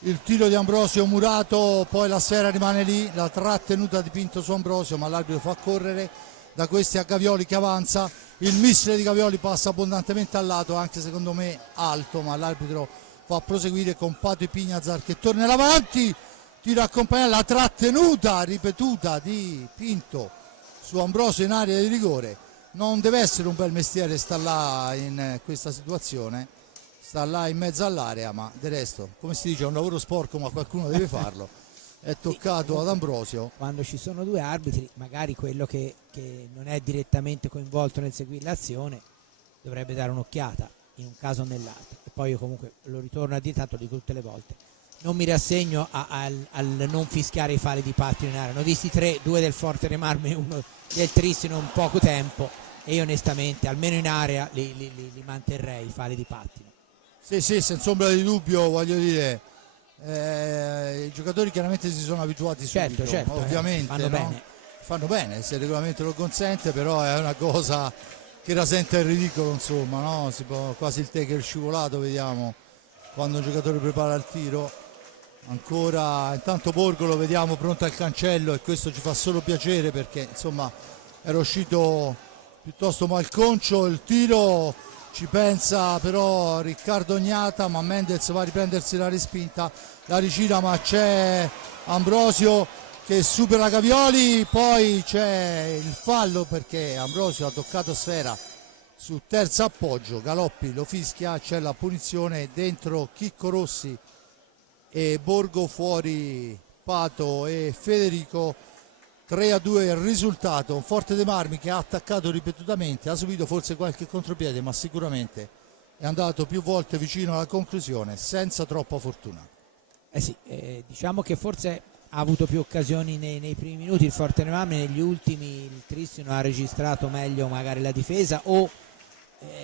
il tiro di Ambrosio murato, poi la sfera rimane lì, la trattenuta di Pinto su Ambrosio, ma l'arbitro fa correre, da questi a Gavioli che avanza, il missile di Gavioli passa abbondantemente al lato, anche secondo me alto, ma l'arbitro fa proseguire con Pato Ipignazar che torna avanti, tiro accompagnato, la trattenuta ripetuta di Pinto su Ambrosio in area di rigore. Non deve essere un bel mestiere sta là in questa situazione, sta là in mezzo all'area, ma del resto, come si dice, è un lavoro sporco ma qualcuno deve farlo. È toccato ad Ambrosio. Quando ci sono 2 arbitri, magari quello che non è direttamente coinvolto nel seguire l'azione dovrebbe dare un'occhiata in un caso o nell'altro, e poi io comunque lo ritorno a dire, tanto di tutte le volte non mi rassegno al non fischiare i falli di pattino in area. Ne ho visti 3, 2 del Forte dei Marmi e 1 del Trissino in poco tempo, e io onestamente almeno in area li manterrei i falli di pattino. Sì, senza ombra di dubbio, voglio dire, i giocatori chiaramente si sono abituati subito, certo, ovviamente fanno bene se il regolamento lo consente, però è una cosa che rasenta il ridicolo, insomma, no? Si può, quasi il tackle scivolato vediamo quando un giocatore prepara il tiro. Ancora intanto Borgo lo vediamo pronto al cancello, e questo ci fa solo piacere perché insomma era uscito piuttosto malconcio il tiro, ci pensa però Riccardo Ognata, ma Mendez va a riprendersi la respinta, la rigira, ma c'è Ambrosio che supera Gavioli, poi c'è il fallo perché Ambrosio ha toccato sfera su terzo appoggio, Galoppi lo fischia, c'è la punizione, dentro Chicco Rossi e Borgo, fuori Pato e Federico. 3-2 il risultato, un Forte dei Marmi che ha attaccato ripetutamente, ha subito forse qualche contropiede, ma sicuramente è andato più volte vicino alla conclusione senza troppa fortuna. Diciamo che forse ha avuto più occasioni nei primi minuti il Forte dei Marmi, negli ultimi il Trissino ha registrato meglio magari la difesa, o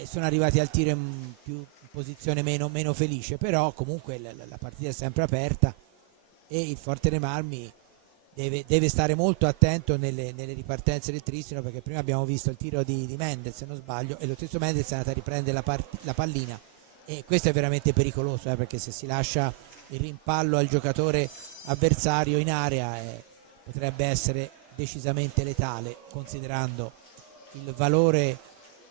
sono arrivati al tiro in più posizione meno felice, però comunque la partita è sempre aperta e il Fortere Marmi deve stare molto attento nelle ripartenze del Tristino, perché prima abbiamo visto il tiro di Mendez, se non sbaglio, e lo stesso Mendez è andato a riprendere la pallina, e questo è veramente pericoloso, perché se si lascia il rimpallo al giocatore avversario in area potrebbe essere decisamente letale, considerando il valore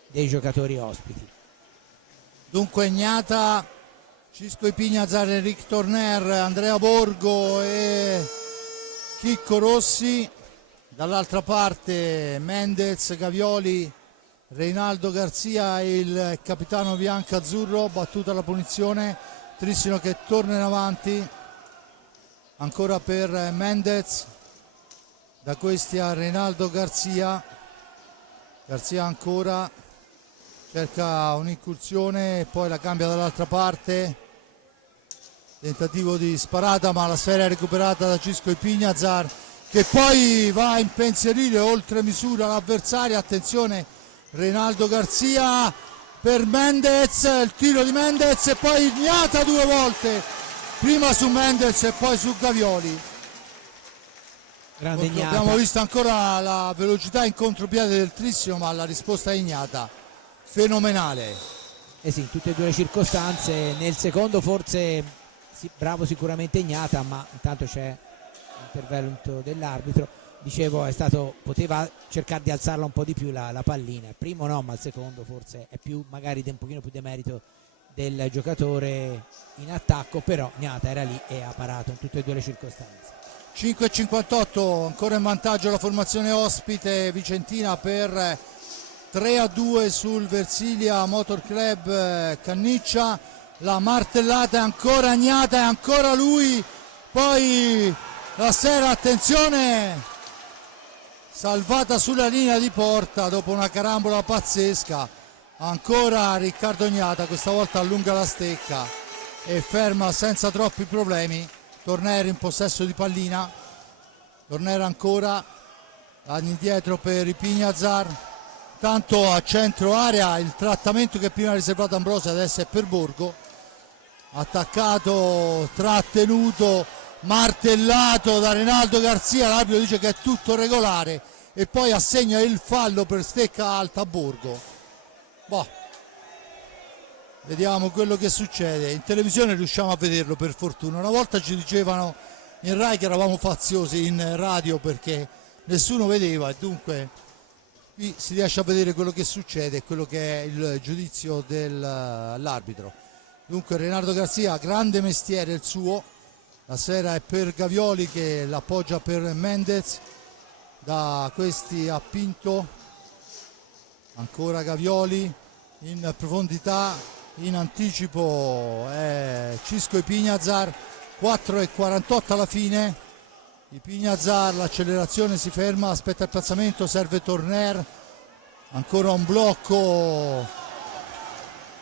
dei giocatori ospiti. Dunque Ignata, Cisco Ipignazar, Enric Torner, Andrea Borgo e Chicco Rossi, dall'altra parte Mendez, Gavioli, Reinaldo Garzia e il capitano bianco-azzurro. Battuta la punizione, Tristino che torna in avanti, ancora per Mendez, da questi a Reinaldo Garzia ancora, cerca un'incursione e poi la cambia dall'altra parte, tentativo di sparata ma la sfera è recuperata da Cisco Ipignazar, che poi va a impensierire oltre misura l'avversario. Attenzione, Reinaldo Garzia per Mendez, il tiro di Mendez e poi Ignata due volte, prima su Mendez e poi su Gavioli. Grande Ignata. Abbiamo visto ancora la velocità in contropiede del Tristino, ma la risposta è Ignata fenomenale. Sì, in tutte e due le circostanze. Nel secondo forse sì, bravo sicuramente Ignata, ma intanto c'è l'intervento dell'arbitro. Dicevo, poteva cercare di alzarla un po' di più la pallina. Il primo no, ma il secondo forse è più magari un pochino più demerito del giocatore in attacco, però Ignata era lì e ha parato in tutte e due le circostanze. 5,58, ancora in vantaggio la formazione ospite vicentina per 3-2 sul Versilia Motor Club Canniccia. La martellata è ancora Ignata, è ancora lui, poi la sera, attenzione, salvata sulla linea di porta dopo una carambola pazzesca. Ancora Riccardo Ignata, questa volta allunga la stecca e ferma senza troppi problemi. Torner in possesso di pallina, Torner ancora all'indietro per Ipignazar, tanto a centro area il trattamento che prima ha riservato Ambrosi adesso è per Borgo, attaccato, trattenuto, martellato da Reinaldo Garzia, l'arbitro dice che è tutto regolare e poi assegna il fallo per stecca alta a Borgo. Boh. Vediamo quello che succede. In televisione riusciamo a vederlo, per fortuna. Una volta ci dicevano in Rai che eravamo faziosi in radio perché nessuno vedeva, e dunque qui si riesce a vedere quello che succede e quello che è il giudizio dell'arbitro. Dunque Reinaldo Garzia, grande mestiere il suo, la sera è per Gavioli che l'appoggia per Mendez, da questi a Pinto, ancora Gavioli in profondità, in anticipo è Cisco Ipignazar. 4,48 alla fine, Ipignazar, l'accelerazione si ferma, aspetta il piazzamento, serve Torner, ancora un blocco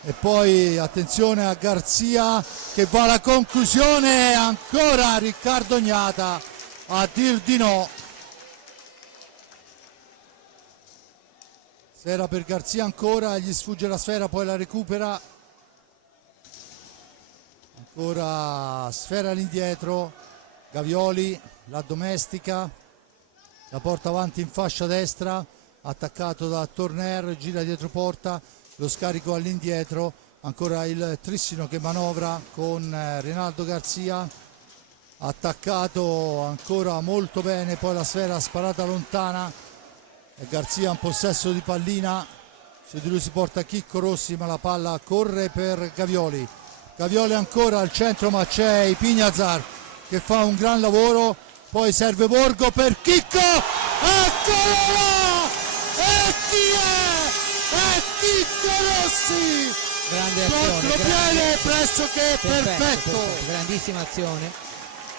e poi attenzione a Garzia che va alla conclusione, ancora Riccardo Ignata a dir di no. Sfera per Garzia ancora, gli sfugge la sfera, poi la recupera, ancora sfera all'indietro, Gavioli la domestica, la porta avanti in fascia destra, attaccato da Torner, gira dietro porta, lo scarico all'indietro, ancora il Tristino che manovra con Reinaldo Garzia, attaccato ancora molto bene, poi la sfera sparata lontana e Garzia in possesso di pallina, su di lui si porta Chicco Rossi ma la palla corre per Gavioli. Gavioli ancora al centro ma c'è Ipignazar che fa un gran lavoro, poi serve Borgo per Chicco, eccolo là! E chi è Chicco Rossi, grande azione, contropiede pressoché perfetto. Grandissima azione,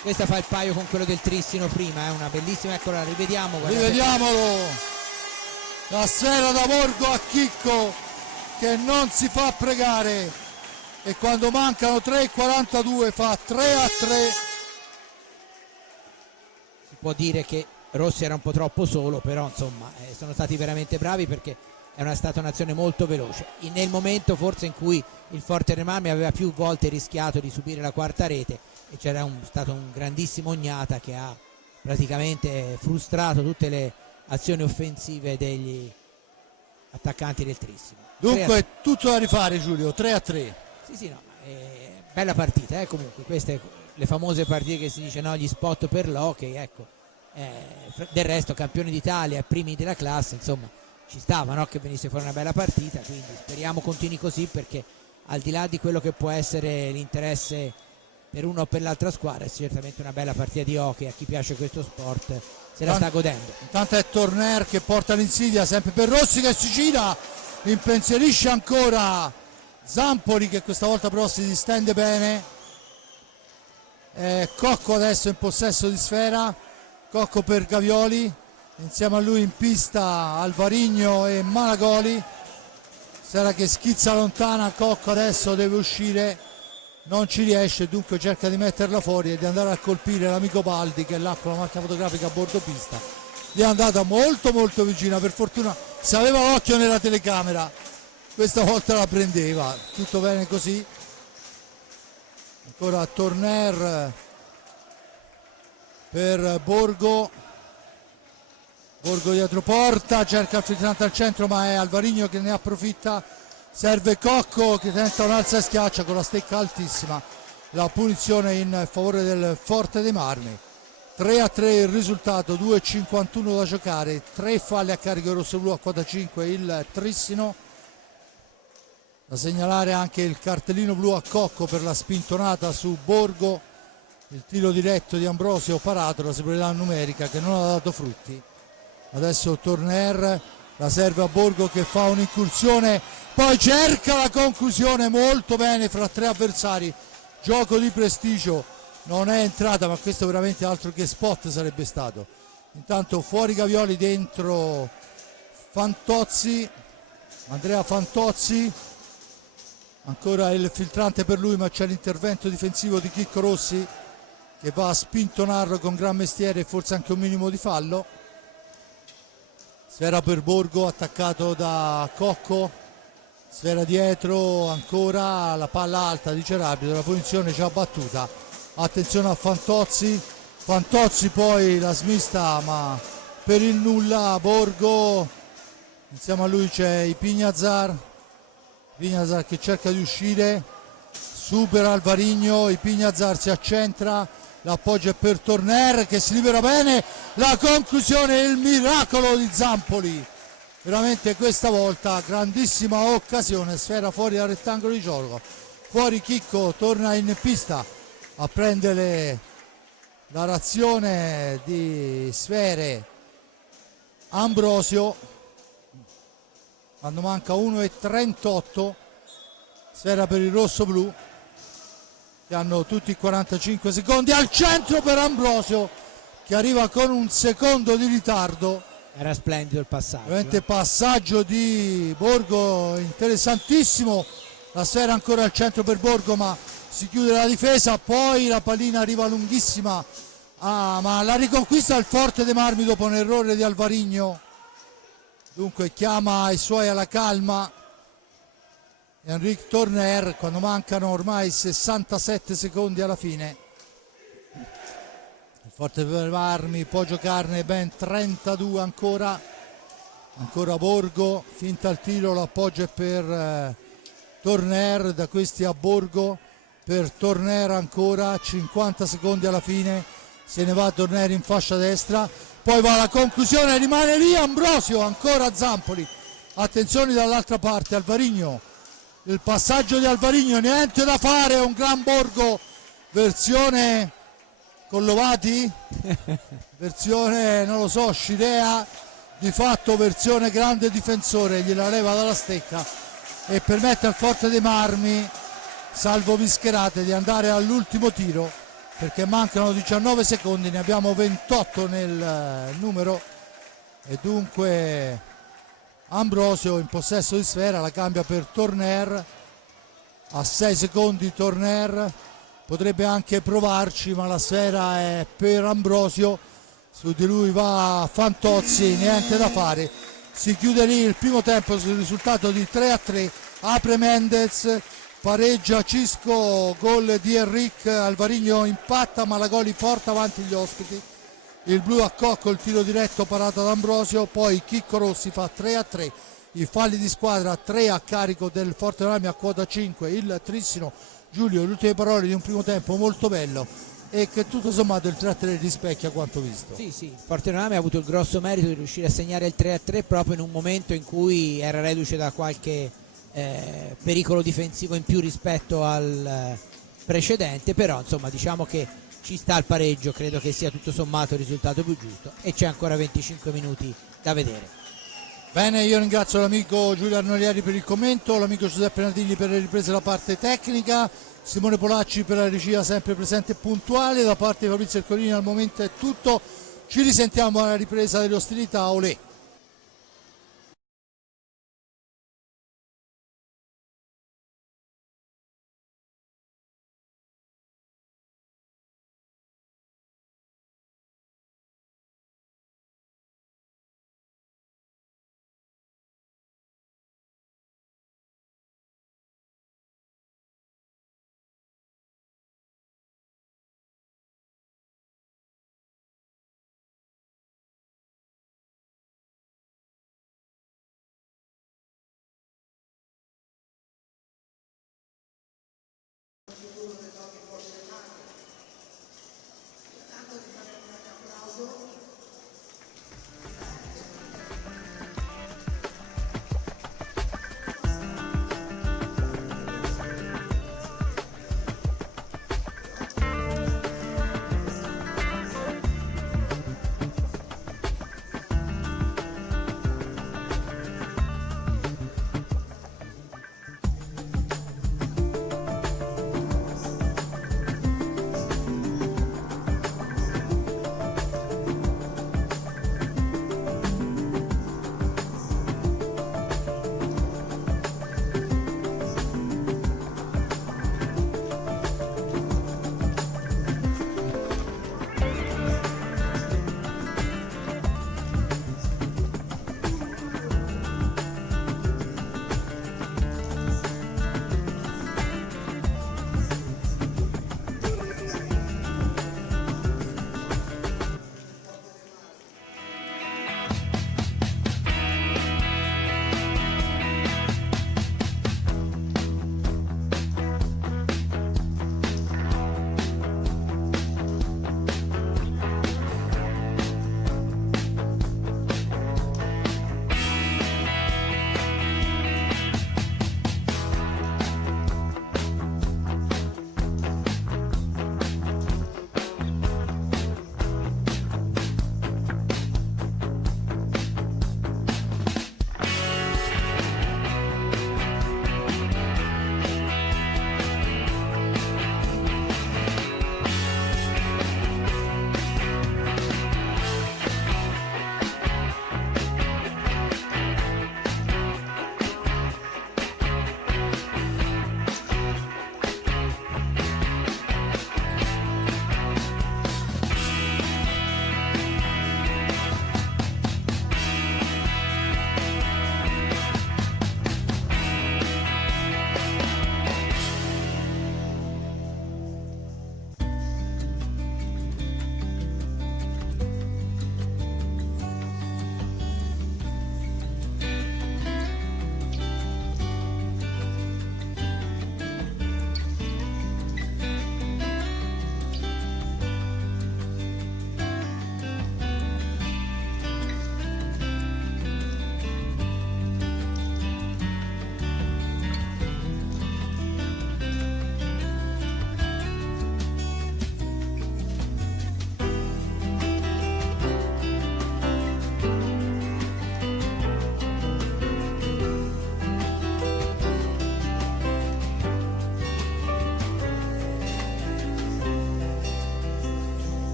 questa fa il paio con quello del Tristino prima, è una bellissima, eccola, rivediamo, rivediamolo, la sfera da Borgo a Chicco che non si fa pregare e quando mancano 3,42 fa 3-3. Si può dire che Rossi era un po' troppo solo, però insomma sono stati veramente bravi perché è stata un'azione molto veloce. Nel momento forse in cui il Forte dei Marmi aveva più volte rischiato di subire la quarta rete e c'era stato un grandissimo Ognata che ha praticamente frustrato tutte le azioni offensive degli attaccanti del Trissimo. Dunque tutto da rifare, Giulio, 3-3. Sì, no, bella partita, comunque queste le famose partite che si dice no, gli spot per l'hockey, ecco, del resto campioni d'Italia, primi della classe, insomma ci stava, no, che venisse fuori una bella partita, quindi speriamo continui così, perché al di là di quello che può essere l'interesse per una o per l'altra squadra è certamente una bella partita di hockey. A chi piace questo sport se la sta godendo. Intanto è Torner che porta l'insidia sempre per Rossi, che si gira, impensierisce ancora Zampoli, che questa volta però si distende bene. Cocco adesso in possesso di sfera, Cocco per Gavioli, insieme a lui in pista Alvarigno e Malagoli. Sfera che schizza lontana, Cocco adesso deve uscire, non ci riesce, dunque cerca di metterla fuori e di andare a colpire l'amico Baldi, che è là con la macchina fotografica a bordo pista. Gli è andata molto molto vicina, per fortuna se aveva l'occhio nella telecamera questa volta la prendeva. Tutto bene così. Ancora Torner per Borgo dietro porta, cerca il filtrante al centro ma è Alvarigno che ne approfitta. Serve Cocco che tenta un'alza e schiaccia con la stecca altissima, la punizione in favore del Forte dei Marmi. 3-3 il risultato, 2:51 da giocare, 3 falli a carico rossoblu a quota 5 il Trissino. Da segnalare anche il cartellino blu a Cocco per la spintonata su Borgo, il tiro diretto di Ambrosio parato, la superiorità numerica che non ha dato frutti. Adesso Torner la serve a Borgo che fa un'incursione, poi cerca la conclusione molto bene fra 3 avversari, gioco di prestigio, non è entrata, ma questo veramente altro che spot sarebbe stato. Intanto fuori Gavioli, dentro Fantozzi, Andrea Fantozzi, ancora il filtrante per lui, ma c'è l'intervento difensivo di Chicco Rossi che va a spintonarlo con gran mestiere e forse anche un minimo di fallo. Sfera per Borgo, attaccato da Cocco, sfera dietro, ancora la palla alta di Cerabito, la punizione già battuta. Attenzione a Fantozzi, Fantozzi poi la smista ma per il nulla. Borgo, insieme a lui c'è Ipignazar che cerca di uscire, supera Alvarigno, Ipignazar si accentra, l'appoggio è per Torner che si libera bene, la conclusione, il miracolo di Zampoli, veramente questa volta grandissima occasione. Sfera fuori dal rettangolo di gioco, fuori Chicco, torna in pista a prendere la razione di sfere Ambrosio quando manca 1:38. Sfera per il rosso-blu che hanno tutti 45 secondi, al centro per Ambrosio che arriva con un secondo di ritardo. Era splendido il passaggio. Veramente passaggio di Borgo interessantissimo, la sfera ancora al centro per Borgo ma si chiude la difesa, poi la pallina arriva lunghissima, ma la riconquista il Forte dei Marmi dopo un errore di Alvarigno, dunque chiama i suoi alla calma. Enric Torner quando mancano ormai 67 secondi alla fine. Il Forte dei Marmi può giocarne ben 32 ancora. Borgo, finta il tiro, l'appoggio è per Torner, da questi a Borgo, per Torner ancora, 50 secondi alla fine, se ne va Torner in fascia destra, poi va alla conclusione, rimane lì Ambrosio, ancora Zampoli, attenzione dall'altra parte, Alvarigno, il passaggio di Alvarigno, niente da fare, un gran Borgo, versione Collovati, versione non lo so, Scirea, di fatto versione grande difensore, gliela leva dalla stecca e permette al Forte dei Marmi, salvo Mischerate, di andare all'ultimo tiro perché mancano 19 secondi, ne abbiamo 28 nel numero e dunque Ambrosio in possesso di sfera, la cambia per Torner, a 6 secondi Torner, potrebbe anche provarci ma la sfera è per Ambrosio, su di lui va Fantozzi, niente da fare, si chiude lì il primo tempo sul risultato di 3-3. Apre Mendez, pareggia Cisco, gol di Enric, Alvarino impatta, Malagoli porta avanti gli ospiti, il blu a Cocco, il tiro diretto parato da Ambrosio, poi Chicco Rossi fa 3-3, i falli di squadra 3 a carico del Fortenami a quota 5, il Trissino. Giulio, le ultime parole di un primo tempo molto bello e che tutto sommato il 3-3 rispecchia quanto visto. Sì, sì, Fortename ha avuto il grosso merito di riuscire a segnare il 3-3 proprio in un momento in cui era reduce da qualche pericolo difensivo in più rispetto al precedente, però insomma diciamo che ci sta il pareggio, credo che sia tutto sommato il risultato più giusto e c'è ancora 25 minuti da vedere. Bene, io ringrazio l'amico Giulio Arnolieri per il commento, l'amico Giuseppe Nardini per le riprese della parte tecnica, Simone Polacci per la regia sempre presente e puntuale, da parte di Fabrizio Ercolini al momento è tutto, ci risentiamo alla ripresa delle ostilità, olè!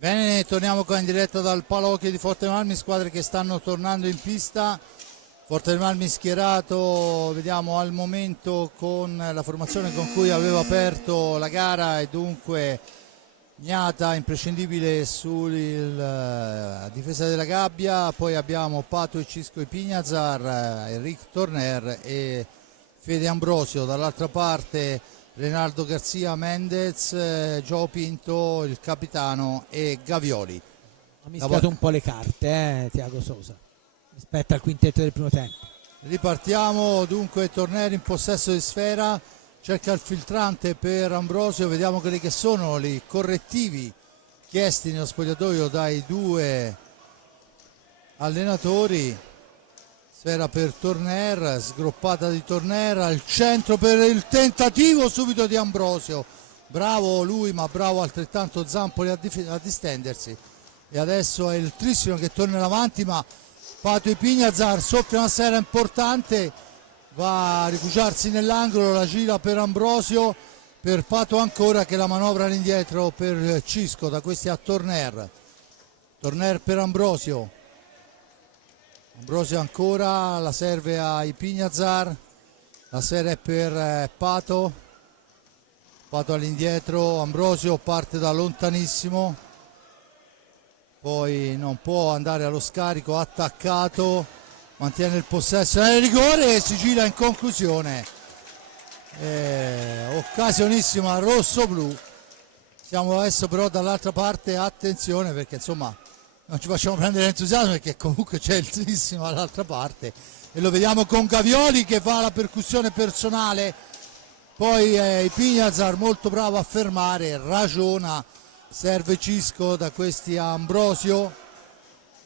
Bene, torniamo qua in diretta dal Palocchio di Forte dei Marmi, squadre che stanno tornando in pista. Forte dei Marmi schierato, vediamo al momento con la formazione con cui aveva aperto la gara, e dunque Gnata imprescindibile sulla difesa della gabbia. Poi abbiamo Pato e Cisco e Pignazar, Enric Torner e Fede Ambrosio. Dall'altra parte Leonardo Garzia, Mendez, Gio Pinto, il capitano, e Gavioli. Ha mischiato un po' le carte, Thiago Sousa, rispetto al quintetto del primo tempo. Ripartiamo dunque, Torner in possesso di sfera, cerca il filtrante per Ambrosio, vediamo quelli che sono i correttivi chiesti nello spogliatoio dai due allenatori. Sfera per Torner, sgroppata di Torner, al centro per il tentativo subito di Ambrosio. Bravo lui, ma bravo altrettanto Zampoli a distendersi. E adesso è il Trissino che torna avanti, ma Pato e Pignazar soffia una sfera importante, va a rifugiarsi nell'angolo, la gira per Ambrosio, per Pato ancora, che la manovra all'indietro per Cisco, da questi a Torner. Torner per Ambrosio. Ambrosio ancora, la serve ai Pignazar, la sfera è per Pato. Pato all'indietro, Ambrosio parte da lontanissimo, poi non può andare allo scarico, attaccato, mantiene il possesso nel rigore e si gira in conclusione. Occasionissima rosso-blu. Siamo adesso però dall'altra parte, attenzione, perché insomma non ci facciamo prendere l'entusiasmo, perché comunque c'è il Trissimo dall'altra parte e lo vediamo con Gavioli che fa la percussione personale. Poi i Pignazar molto bravo a fermare, ragiona, serve Cisco, da questi a Ambrosio.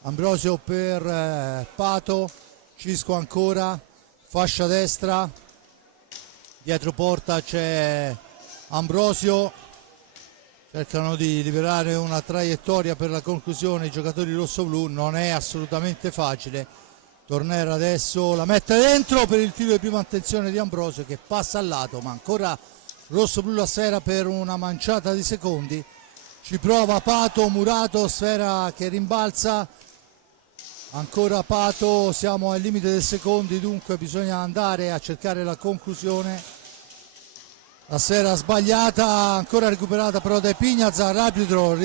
Ambrosio per Pato, Cisco ancora, fascia destra, dietro porta c'è Ambrosio. Cercano di liberare una traiettoria per la conclusione i giocatori rossoblù, non è assolutamente facile. Torner adesso la mette dentro per il tiro di prima attenzione di Ambrosio, che passa al lato, ma ancora rossoblù la sfera per una manciata di secondi. Ci prova Pato, Murato, sfera che rimbalza, ancora Pato, siamo al limite dei secondi, dunque bisogna andare a cercare la conclusione. La sfera sbagliata, ancora recuperata però dai Pignazar, l'arbitro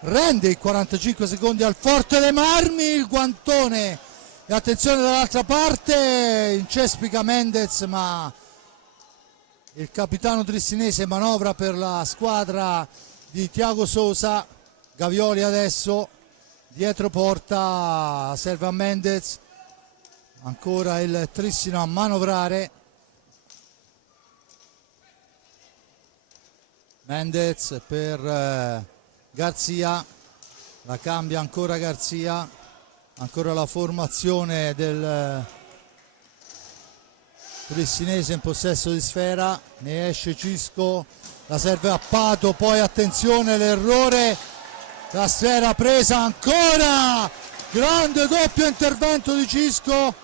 rende i 45 secondi al Forte dei Marmi, il guantone, e attenzione dall'altra parte, incespica Mendez, ma il capitano tristinese manovra per la squadra di Thiago Sousa. Gavioli adesso, dietro porta, serve a Mendez, ancora il Trissino a manovrare. Mendez per Garzia, la cambia ancora Garzia, ancora la formazione del tristinese in possesso di sfera, ne esce Cisco, la serve a Pato, poi attenzione l'errore, la sfera presa ancora, grande doppio intervento di Cisco,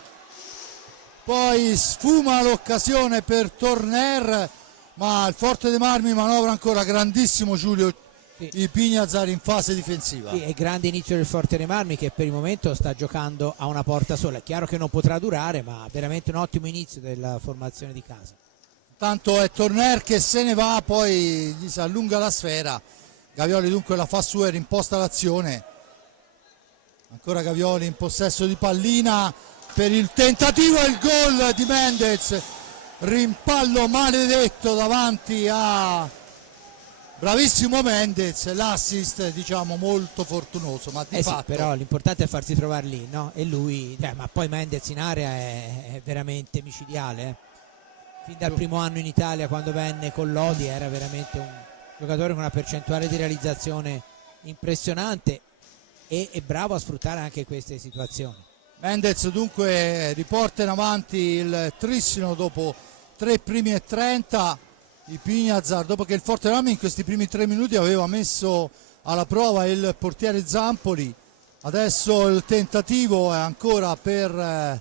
poi sfuma l'occasione per Torner, ma il Forte dei Marmi manovra ancora, grandissimo Giulio, sì. I Pignazar in fase difensiva. Sì, è grande inizio del Forte dei Marmi, che per il momento sta giocando a una porta sola. È chiaro che non potrà durare, ma veramente un ottimo inizio della formazione di casa. Tanto è Torner che se ne va, poi gli si allunga la sfera. Gavioli dunque la fa sua e rimposta l'azione. Ancora Gavioli in possesso di pallina per il tentativo e il gol di Mendez. Rimpallo maledetto davanti a bravissimo Mendez, l'assist diciamo molto fortunoso, ma di fatto sì, però l'importante è farsi trovare lì, no? E lui, ma poi Mendez in area è veramente micidiale. Fin dal primo anno in Italia, quando venne con l'Odi, era veramente un giocatore con una percentuale di realizzazione impressionante e bravo a sfruttare anche queste situazioni. Mendez dunque riporta in avanti il Trissino dopo 3 primi e 30. I Pignazar, dopo che il Forte dei Marmi in questi primi 3 minuti aveva messo alla prova il portiere Zampoli, adesso il tentativo è ancora per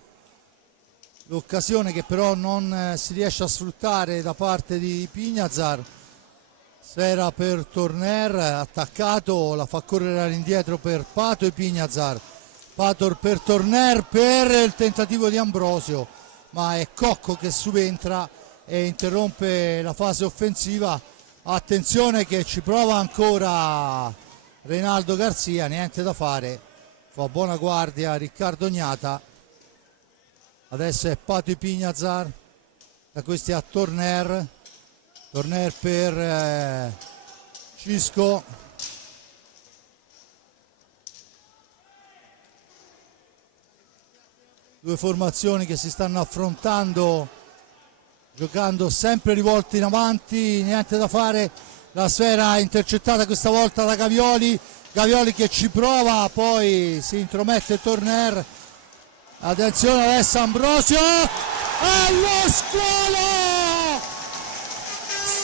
l'occasione che però non si riesce a sfruttare da parte di Pignazar. sfera per Torner, attaccato, la fa correre all'indietro per Pato e Pignazar. Pato per Torner, per il tentativo di Ambrosio, ma è Cocco che subentra e interrompe la fase offensiva. Attenzione che ci prova ancora Reinaldo Garzia, niente da fare, fa buona guardia Riccardo Gnata. Adesso è Pato e Pignazar, da questi a Torner per Cisco, due formazioni che si stanno affrontando giocando sempre rivolti in avanti, niente da fare, la sfera intercettata questa volta da Gavioli che ci prova, poi si intromette Torner. Attenzione adesso Ambrosio, allo squalo,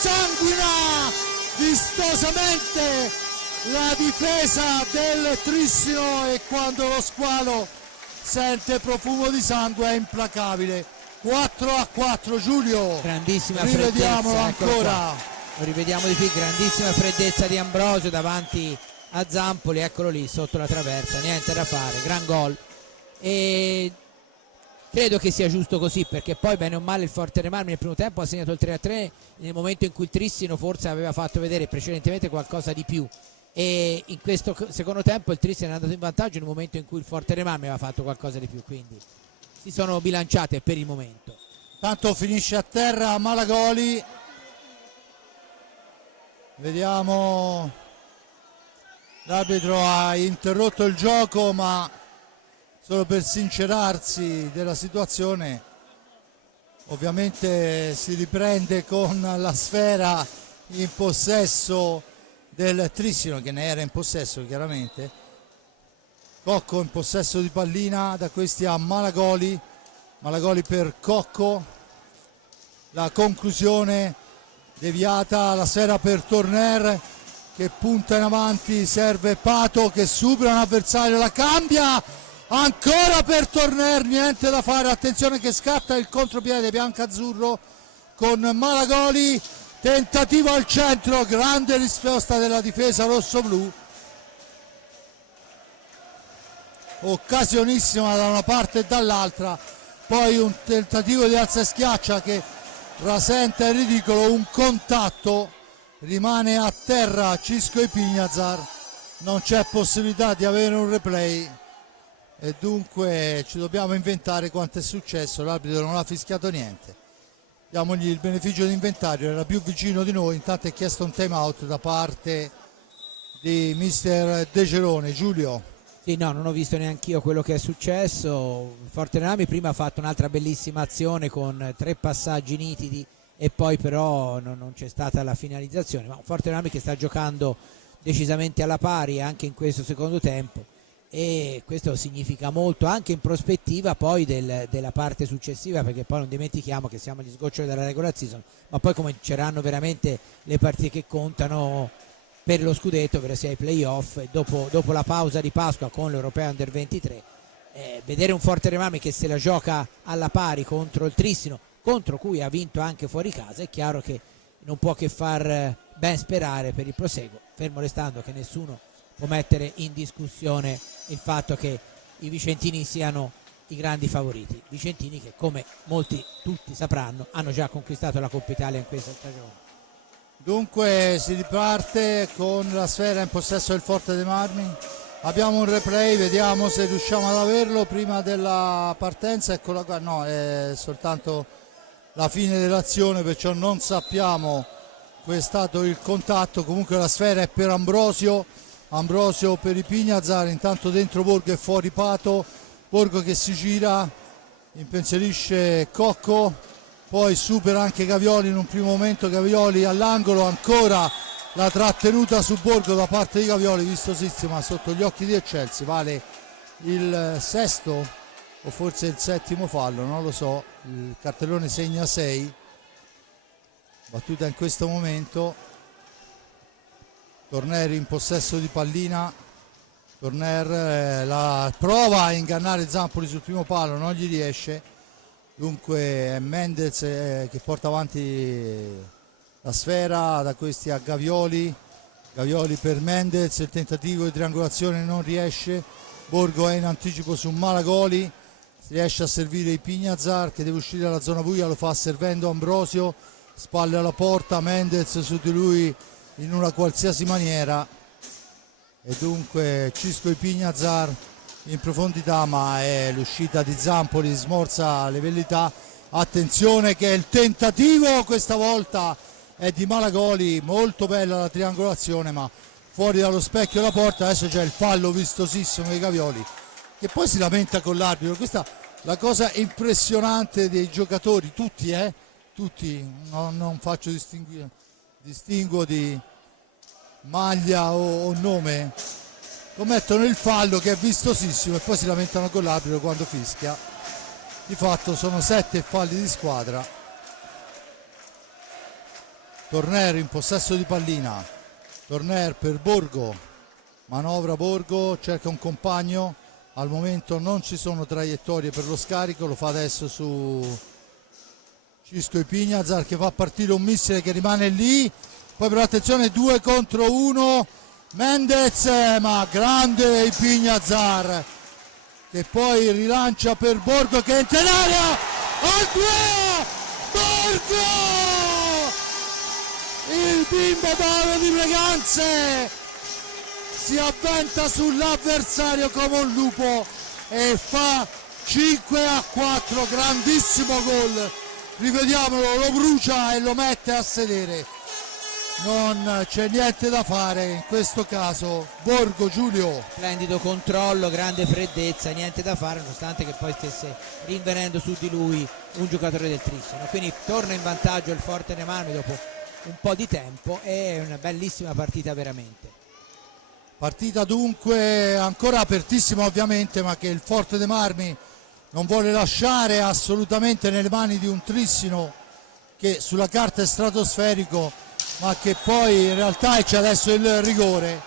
sanguina vistosamente la difesa del Trissino e quando lo squalo sente profumo di sangue è implacabile. 4-4 Giulio, grandissima rivediamolo freddezza, ancora, lo rivediamo di qui, grandissima freddezza di Ambrosio davanti a Zampoli, eccolo lì sotto la traversa, niente da fare, gran gol. E credo che sia giusto così, perché poi bene o male il Forte dei Marmi nel primo tempo ha segnato il 3-3 nel momento in cui il Trissino forse aveva fatto vedere precedentemente qualcosa di più, e in questo secondo tempo il Trissino è andato in vantaggio nel momento in cui il Forte dei Marmi aveva fatto qualcosa di più, quindi si sono bilanciate per il momento. tanto finisce a terra Malagoli, vediamo, l'arbitro ha interrotto il gioco ma solo per sincerarsi della situazione, ovviamente si riprende con la sfera in possesso del Trissino, che ne era in possesso chiaramente. Cocco in possesso di pallina, da questi a Malagoli per Cocco, la conclusione deviata, la sfera per Torner che punta in avanti, serve Pato che supera un avversario, la cambia ancora per Torner, niente da fare, attenzione che scatta il contropiede biancazzurro con Malagoli, tentativo al centro, grande risposta della difesa rossoblu, occasionissima da una parte e dall'altra, poi un tentativo di alza e schiaccia che rasenta il ridicolo, un contatto, rimane a terra Cisco e Pignazar, non c'è possibilità di avere un replay e dunque ci dobbiamo inventare quanto è successo, l'arbitro non ha fischiato niente, diamogli il beneficio d'inventario, era più vicino di noi, intanto è chiesto un time out da parte di mister De Gerone. Giulio. Sì, no, non ho visto neanch'io quello che è successo. Forte Nami prima ha fatto un'altra bellissima azione con 3 passaggi nitidi e poi però non c'è stata la finalizzazione, ma Forte Nami che sta giocando decisamente alla pari anche in questo secondo tempo, e questo significa molto anche in prospettiva poi della parte successiva, perché poi non dimentichiamo che siamo agli sgoccioli della regular season, ma poi cominceranno veramente le partite che contano per lo scudetto, ovvero sia i playoff, e dopo la pausa di Pasqua con l'Europeo Under 23, vedere un Forte dei Marmi che se la gioca alla pari contro il Trissino, contro cui ha vinto anche fuori casa, è chiaro che non può che far ben sperare per il proseguo, fermo restando che nessuno può mettere in discussione il fatto che i vicentini siano i grandi favoriti, vicentini che come tutti sapranno hanno già conquistato la Coppa Italia in questa stagione. Dunque si riparte con la sfera in possesso del Forte dei Marmi, abbiamo un replay, vediamo se riusciamo ad averlo prima della partenza, eccola qua, no, è soltanto la fine dell'azione, perciò non sappiamo qual è stato il contatto, comunque la sfera è per Ambrosio per i Pignazar, intanto dentro Borgo e fuori Pato, Borgo che si gira, impensierisce Cocco, poi supera anche Gavioli in un primo momento, Gavioli all'angolo, ancora la trattenuta su Borgo da parte di Gavioli, vistosissima sotto gli occhi di Eccelsi, vale il sesto o forse il settimo fallo, non lo so, il cartellone segna 6, battuta in questo momento, Torner in possesso di pallina, Torner la prova a ingannare Zampoli sul primo palo, non gli riesce, dunque è Mendez che porta avanti la sfera da questi a Gavioli, Gavioli per Mendez, il tentativo di triangolazione non riesce, Borgo è in anticipo su Malagoli, si riesce a servire i Pignazar che deve uscire dalla zona buia, lo fa servendo Ambrosio, spalle alla porta, Mendez su di lui in una qualsiasi maniera e dunque Cisco e Pignazar in profondità, ma è l'uscita di Zampoli, smorza le velleità. Attenzione che il tentativo questa volta è di Malagoli, molto bella la triangolazione ma fuori dallo specchio della porta. Adesso c'è il fallo vistosissimo dei Gavioli che poi si lamenta con l'arbitro. Questa è la cosa impressionante dei giocatori, tutti, non faccio distinguo di maglia o nome, commettono il fallo che è vistosissimo e poi si lamentano con l'arbitro quando fischia. Di fatto sono 7 falli di squadra. Torner in possesso di pallina, Torner per Borgo, manovra Borgo, cerca un compagno, al momento non ci sono traiettorie per lo scarico, lo fa adesso su Cisco e Pignazar che fa partire un missile che rimane lì, poi però attenzione 2 contro 1, Mendez, ma grande Pignazar che poi rilancia per Borgo che entra in area, al 2, Borgo! Il bimbo d'oro di Breganze si avventa sull'avversario come un lupo e fa 5-4, grandissimo gol, rivediamolo, lo brucia e lo mette a sedere. Non c'è niente da fare in questo caso. Borgo, Giulio. Splendido controllo, grande freddezza, niente da fare nonostante che poi stesse rinvenendo su di lui un giocatore del Trissino. Quindi torna in vantaggio il Forte dei Marmi dopo un po' di tempo, è una bellissima partita veramente. Partita dunque ancora apertissima ovviamente, ma che il Forte dei Marmi non vuole lasciare assolutamente nelle mani di un Trissino che sulla carta è stratosferico, ma che poi in realtà c'è adesso il rigore.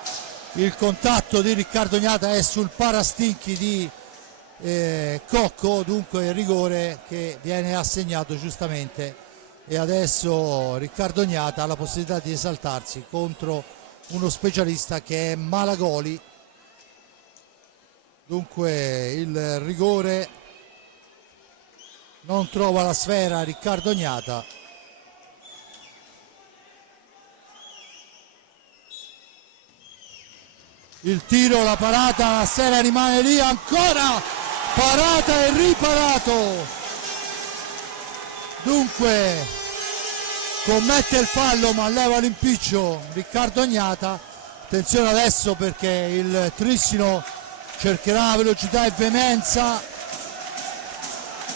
Il contatto di Riccardo Gnata è sul parastinchi di Cocco, dunque il rigore che viene assegnato giustamente e adesso Riccardo Gnata ha la possibilità di esaltarsi contro uno specialista che è Malagoli. Dunque il rigore, non trova la sfera Riccardo Gnata. Il tiro, la parata, la sfera rimane lì ancora, parata e riparato. Dunque commette il fallo ma leva l'impiccio Riccardo Gnata. Attenzione adesso perché il Trissino cercherà velocità e veemenza.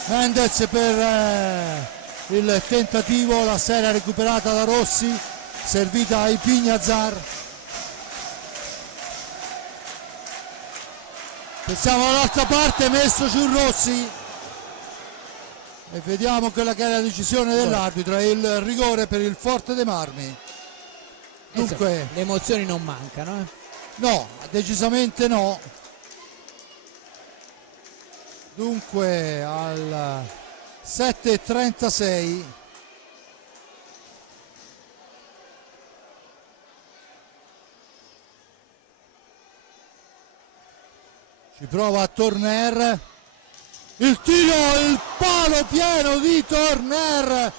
Mendez per il tentativo, la sfera recuperata da Rossi, servita ai Pignazar. Pensiamo all'altra parte, messo su Rossi e vediamo quella che è la decisione dell'arbitro, è il rigore per il Forte dei Marmi. Dunque le emozioni non mancano, no, decisamente no. Dunque al 7:36 ci prova Torner, il tiro, il palo pieno di Torner,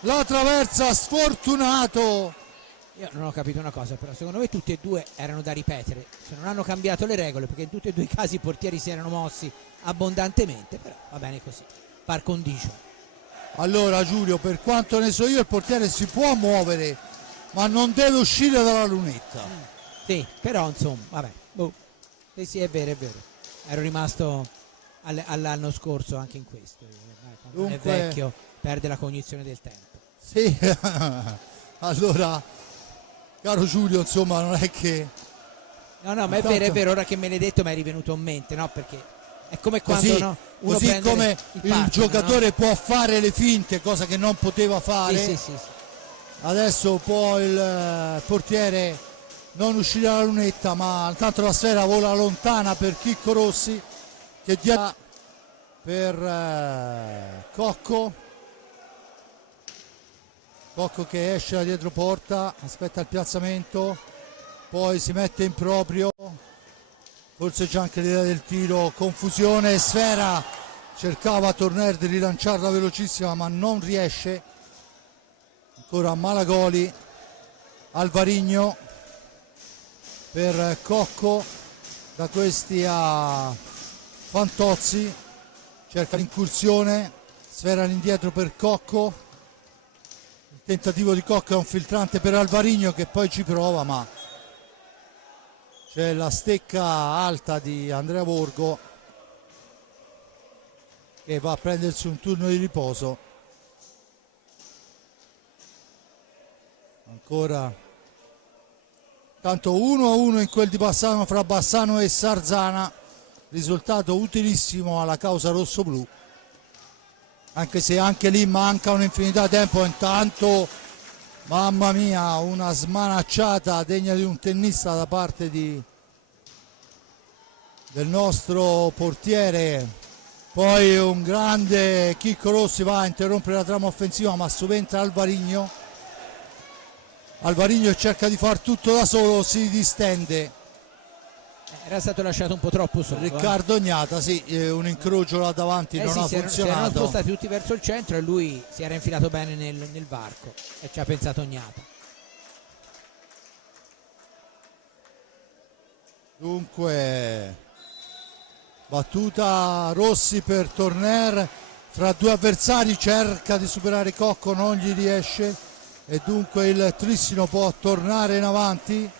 la traversa sfortunato. Io non ho capito una cosa, però secondo me tutti e due erano da ripetere, se non hanno cambiato le regole, perché in tutti e due i casi i portieri si erano mossi abbondantemente, però va bene così, par condicio. Allora Giulio, per quanto ne so io, il portiere si può muovere ma non deve uscire dalla lunetta. Sì, però insomma, vabbè, sì, è vero, ero rimasto all'anno scorso anche in questo, quando Dunque, è vecchio perde la cognizione del tempo. Sì, allora caro Giulio, insomma non è che... No, ma è vero, ora che me l'hai detto mi è rivenuto in mente, no? Perché è come quando così, no, uno così prende come il il partner, giocatore no? può fare le finte, cosa che non poteva fare, Sì. adesso può il portiere non uscire dalla lunetta, ma intanto la sfera vola lontana per Chicco Rossi che dia per Cocco Cocco che esce da dietro porta, aspetta il piazzamento, poi si mette in proprio, forse c'è anche l'idea del tiro, confusione, Sfera cercava Torner di rilanciarla velocissima ma non riesce. Ancora Malagoli, Alvarigno per Cocco, da questi a Fantozzi, cerca l'incursione, Sfera all'indietro per Cocco, il tentativo di Cocco è un filtrante per Alvarigno che poi ci prova, ma c'è la stecca alta di Andrea Borgo che va a prendersi un turno di riposo. Ancora tanto 1-1 in quel di Bassano, fra Bassano e Sarzana, risultato utilissimo alla causa rossoblu, anche se anche lì manca un'infinità di tempo. Intanto, mamma mia, una smanacciata degna di un tennista da parte del nostro portiere, poi un grande Chicco Rossi va a interrompere la trama offensiva ma subentra Alvarigno cerca di far tutto da solo, si distende, era stato lasciato un po' troppo solo. Riccardo Ognata, sì, un incrocio là davanti non sì, ha si erano funzionato. spostati tutti verso il centro e lui si era infilato bene nel varco e ci ha pensato Ognata. Dunque battuta Rossi per Torner fra due avversari, cerca di superare Cocco, non gli riesce e dunque il Trissino può tornare in avanti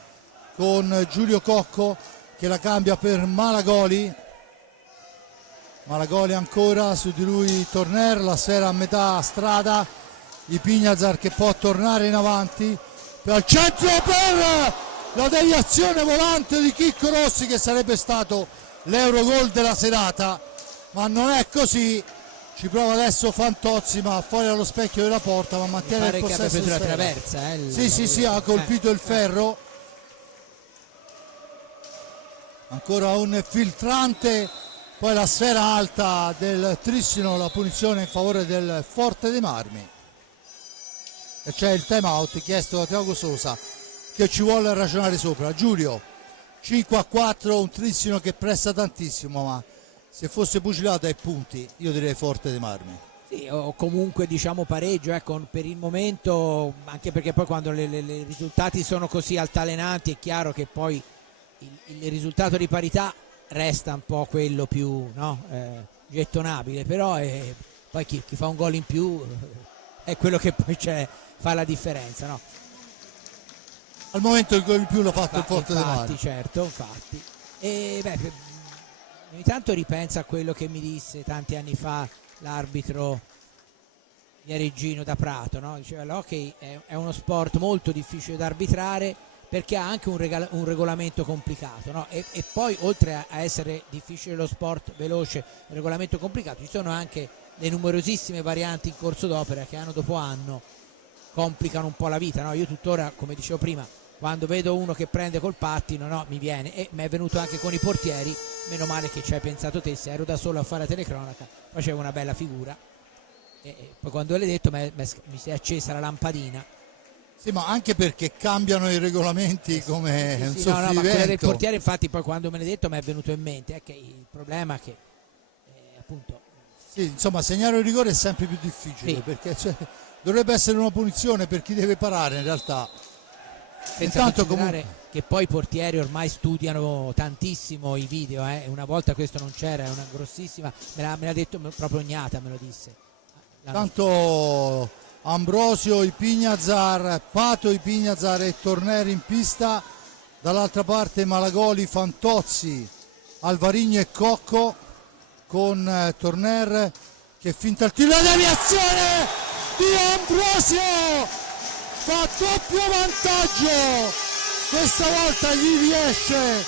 con Giulio Cocco che la cambia per Malagoli ancora, su di lui Torner, la Sfera a metà strada, Ipignazar che può tornare in avanti al centro per la deviazione volante di Chicco Rossi che sarebbe stato l'Eurogol della serata, ma non è così. Ci prova adesso Fantozzi ma fuori dallo specchio della porta, ma mantiene il possesso. Che abbia preso la Sfera. traversa, Sì, ha colpito il ferro. Ancora un filtrante, poi la sfera alta del Trissino, la punizione in favore del Forte dei Marmi e c'è il time out chiesto da Tiago Sosa che ci vuole ragionare sopra. Giulio, 5-4, un Trissino che pressa tantissimo, ma se fosse pugilato ai punti io direi Forte dei Marmi. Sì, o comunque diciamo pareggio, per il momento, anche perché poi quando i risultati sono così altalenanti è chiaro che poi il risultato di parità resta un po' quello più gettonabile, però poi chi fa un gol in più è quello che poi fa la differenza, no? Al momento il gol in più l'ha fatto il Forte dei Marmi. Certo, infatti. E ogni tanto ripenso a quello che mi disse tanti anni fa l'arbitro Viareggino da Prato, no? Diceva l'hockey è uno sport molto difficile da arbitrare perché ha anche un regolamento complicato, no? E poi oltre a essere difficile lo sport veloce, il regolamento complicato, ci sono anche le numerosissime varianti in corso d'opera che anno dopo anno complicano un po' la vita, no? Io tuttora, come dicevo prima, quando vedo uno che prende col pattino, no, mi viene, e mi è venuto anche con i portieri, meno male che ci hai pensato te, se ero da solo a fare la telecronaca facevo una bella figura e poi quando l'hai detto mi si è accesa la lampadina. Sì, ma anche perché cambiano i regolamenti come un soffio no, di ma quella del vento. portiere infatti poi quando me l'hai detto mi è venuto in mente, è che il problema è che appunto sì, insomma segnare un rigore è sempre più difficile, perché dovrebbe essere una punizione per chi deve parare in realtà. senza Intanto considerare comunque che poi i portieri ormai studiano tantissimo i video, una volta questo non c'era, è una grossissima, me l'ha detto proprio Ognata, me lo disse. tanto Ambrosio, Ipignazar, Pato Ipignazar e Torner in pista, dall'altra parte Malagoli, Fantozzi, Alvarigno e Cocco con Torner che finta il tiro, la deviazione di Ambrosio, fa doppio vantaggio, questa volta gli riesce,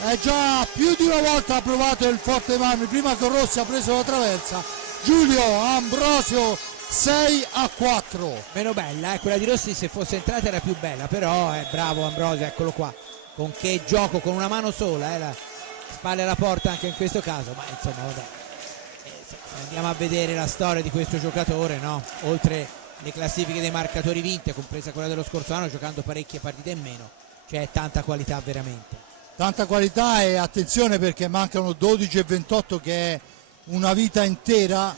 è già più di una volta ha provato il Forte dei Marmi, prima con Rossi ha preso la traversa. Giulio Ambrosio 6-4. Meno bella, quella di Rossi se fosse entrata era più bella, però è bravo Ambrosio, eccolo qua, con che gioco, con una mano sola, la spalle alla porta anche in questo caso, ma insomma vabbè, se andiamo a vedere la storia di questo giocatore, no? Oltre le classifiche dei marcatori vinte, compresa quella dello scorso anno, giocando parecchie partite in meno. C'è tanta qualità veramente. Tanta qualità, e attenzione perché mancano 12 e 28, che è una vita intera.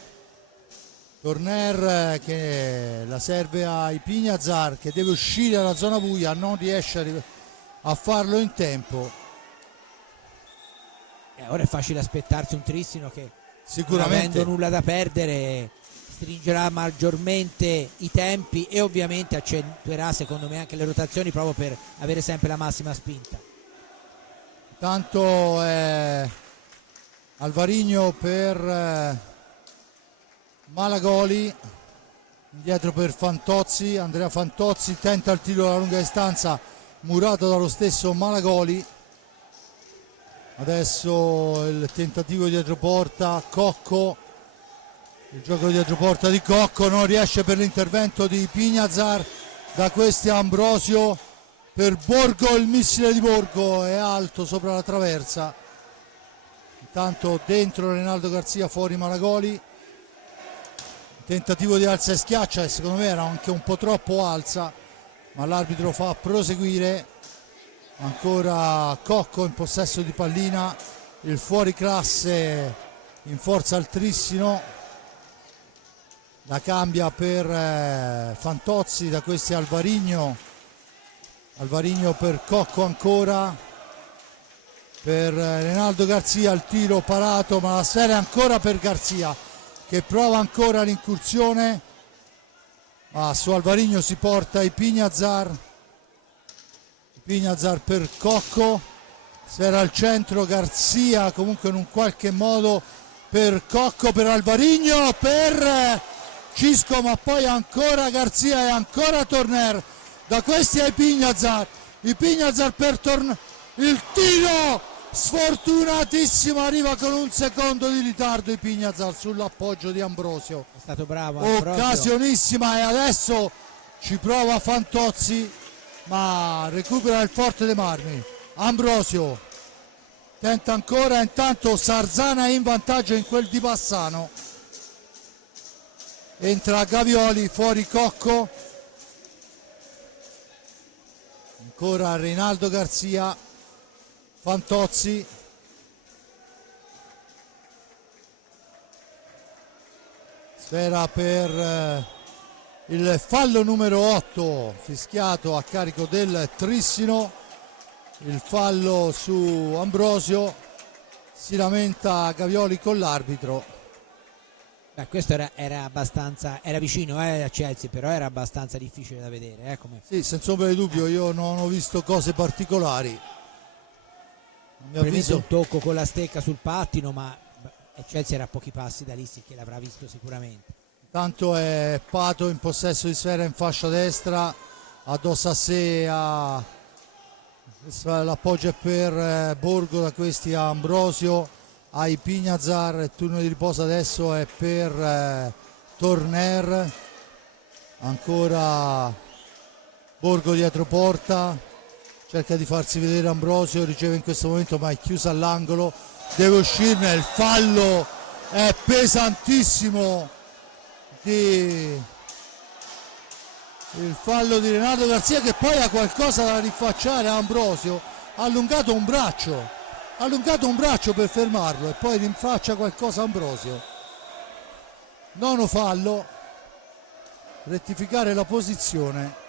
Torner che la serve ai Pignazar, che deve uscire dalla zona buia, non riesce a farlo in tempo. Ora è facile aspettarsi un Trissino che, Sicuramente, non avendo nulla da perdere, stringerà maggiormente i tempi e ovviamente accentuerà secondo me anche le rotazioni, proprio per avere sempre la massima spinta. tanto Alvarino per Malagoli, indietro per Fantozzi. Andrea Fantozzi tenta il tiro alla lunga distanza, murato dallo stesso Malagoli. Adesso il tentativo dietro porta, Cocco, il gioco dietro porta di Cocco, non riesce per l'intervento di Pignazar. Da questi Ambrosio per Borgo, il missile di Borgo è alto sopra la traversa. Intanto dentro Reinaldo Garzia, fuori Malagoli. Tentativo di alza e schiaccia, e secondo me era anche un po' troppo alza, ma l'arbitro fa proseguire. Ancora Cocco in possesso di pallina, il fuoriclasse in forza al Trissino. La cambia per Fantozzi, da questi Alvarino per Cocco, ancora per Reinaldo Garzia, il tiro parato, ma la sfera è ancora per Garzia, che prova ancora l'incursione, ma su Alvarino si porta i Pignazar per Cocco, sfera al centro, Garzia comunque in un qualche modo per Cocco, per Alvarino, per Cisco, ma poi ancora Garzia e ancora Torner. Da questi ai Pignazar, i Pignazar per Torner, il tiro sfortunatissimo, arriva con un secondo di ritardo i Pignazar sull'appoggio di Ambrosio. È stato bravo Ambrosio. Occasionissima, e adesso ci prova Fantozzi, ma recupera il Forte dei Marmi. Ambrosio tenta ancora, intanto Sarzana è in vantaggio in quel di Bassano. Entra Gavioli, fuori Cocco, ancora Reinaldo Garzia, Fantozzi, sfera per il fallo numero 8 fischiato a carico del Trissino. Il fallo su Ambrosio, si lamenta Gavioli con l'arbitro. Questo era abbastanza, era vicino a Chelsea, però era abbastanza difficile da vedere. Sì, senza ombra di dubbio, io non ho visto cose particolari. Probabilmente un tocco con la stecca sul pattino, ma Chelsea era a pochi passi da lì, sì che l'avrà visto sicuramente. Tanto è Pato in possesso di sfera in fascia destra, addosso a sé l'appoggio è per Borgo, da questi a Ambrosio, ai Pignazar. Il turno di riposo adesso è per Torner, ancora Borgo dietro porta, cerca di farsi vedere Ambrosio, riceve in questo momento ma è chiuso all'angolo, deve uscirne. Il fallo è pesantissimo, il fallo di Renato Garzia, che poi ha qualcosa da rifacciare a Ambrosio, ha allungato un braccio per fermarlo e poi rinfaccia qualcosa a Ambrosio. Nono fallo, rettificare la posizione.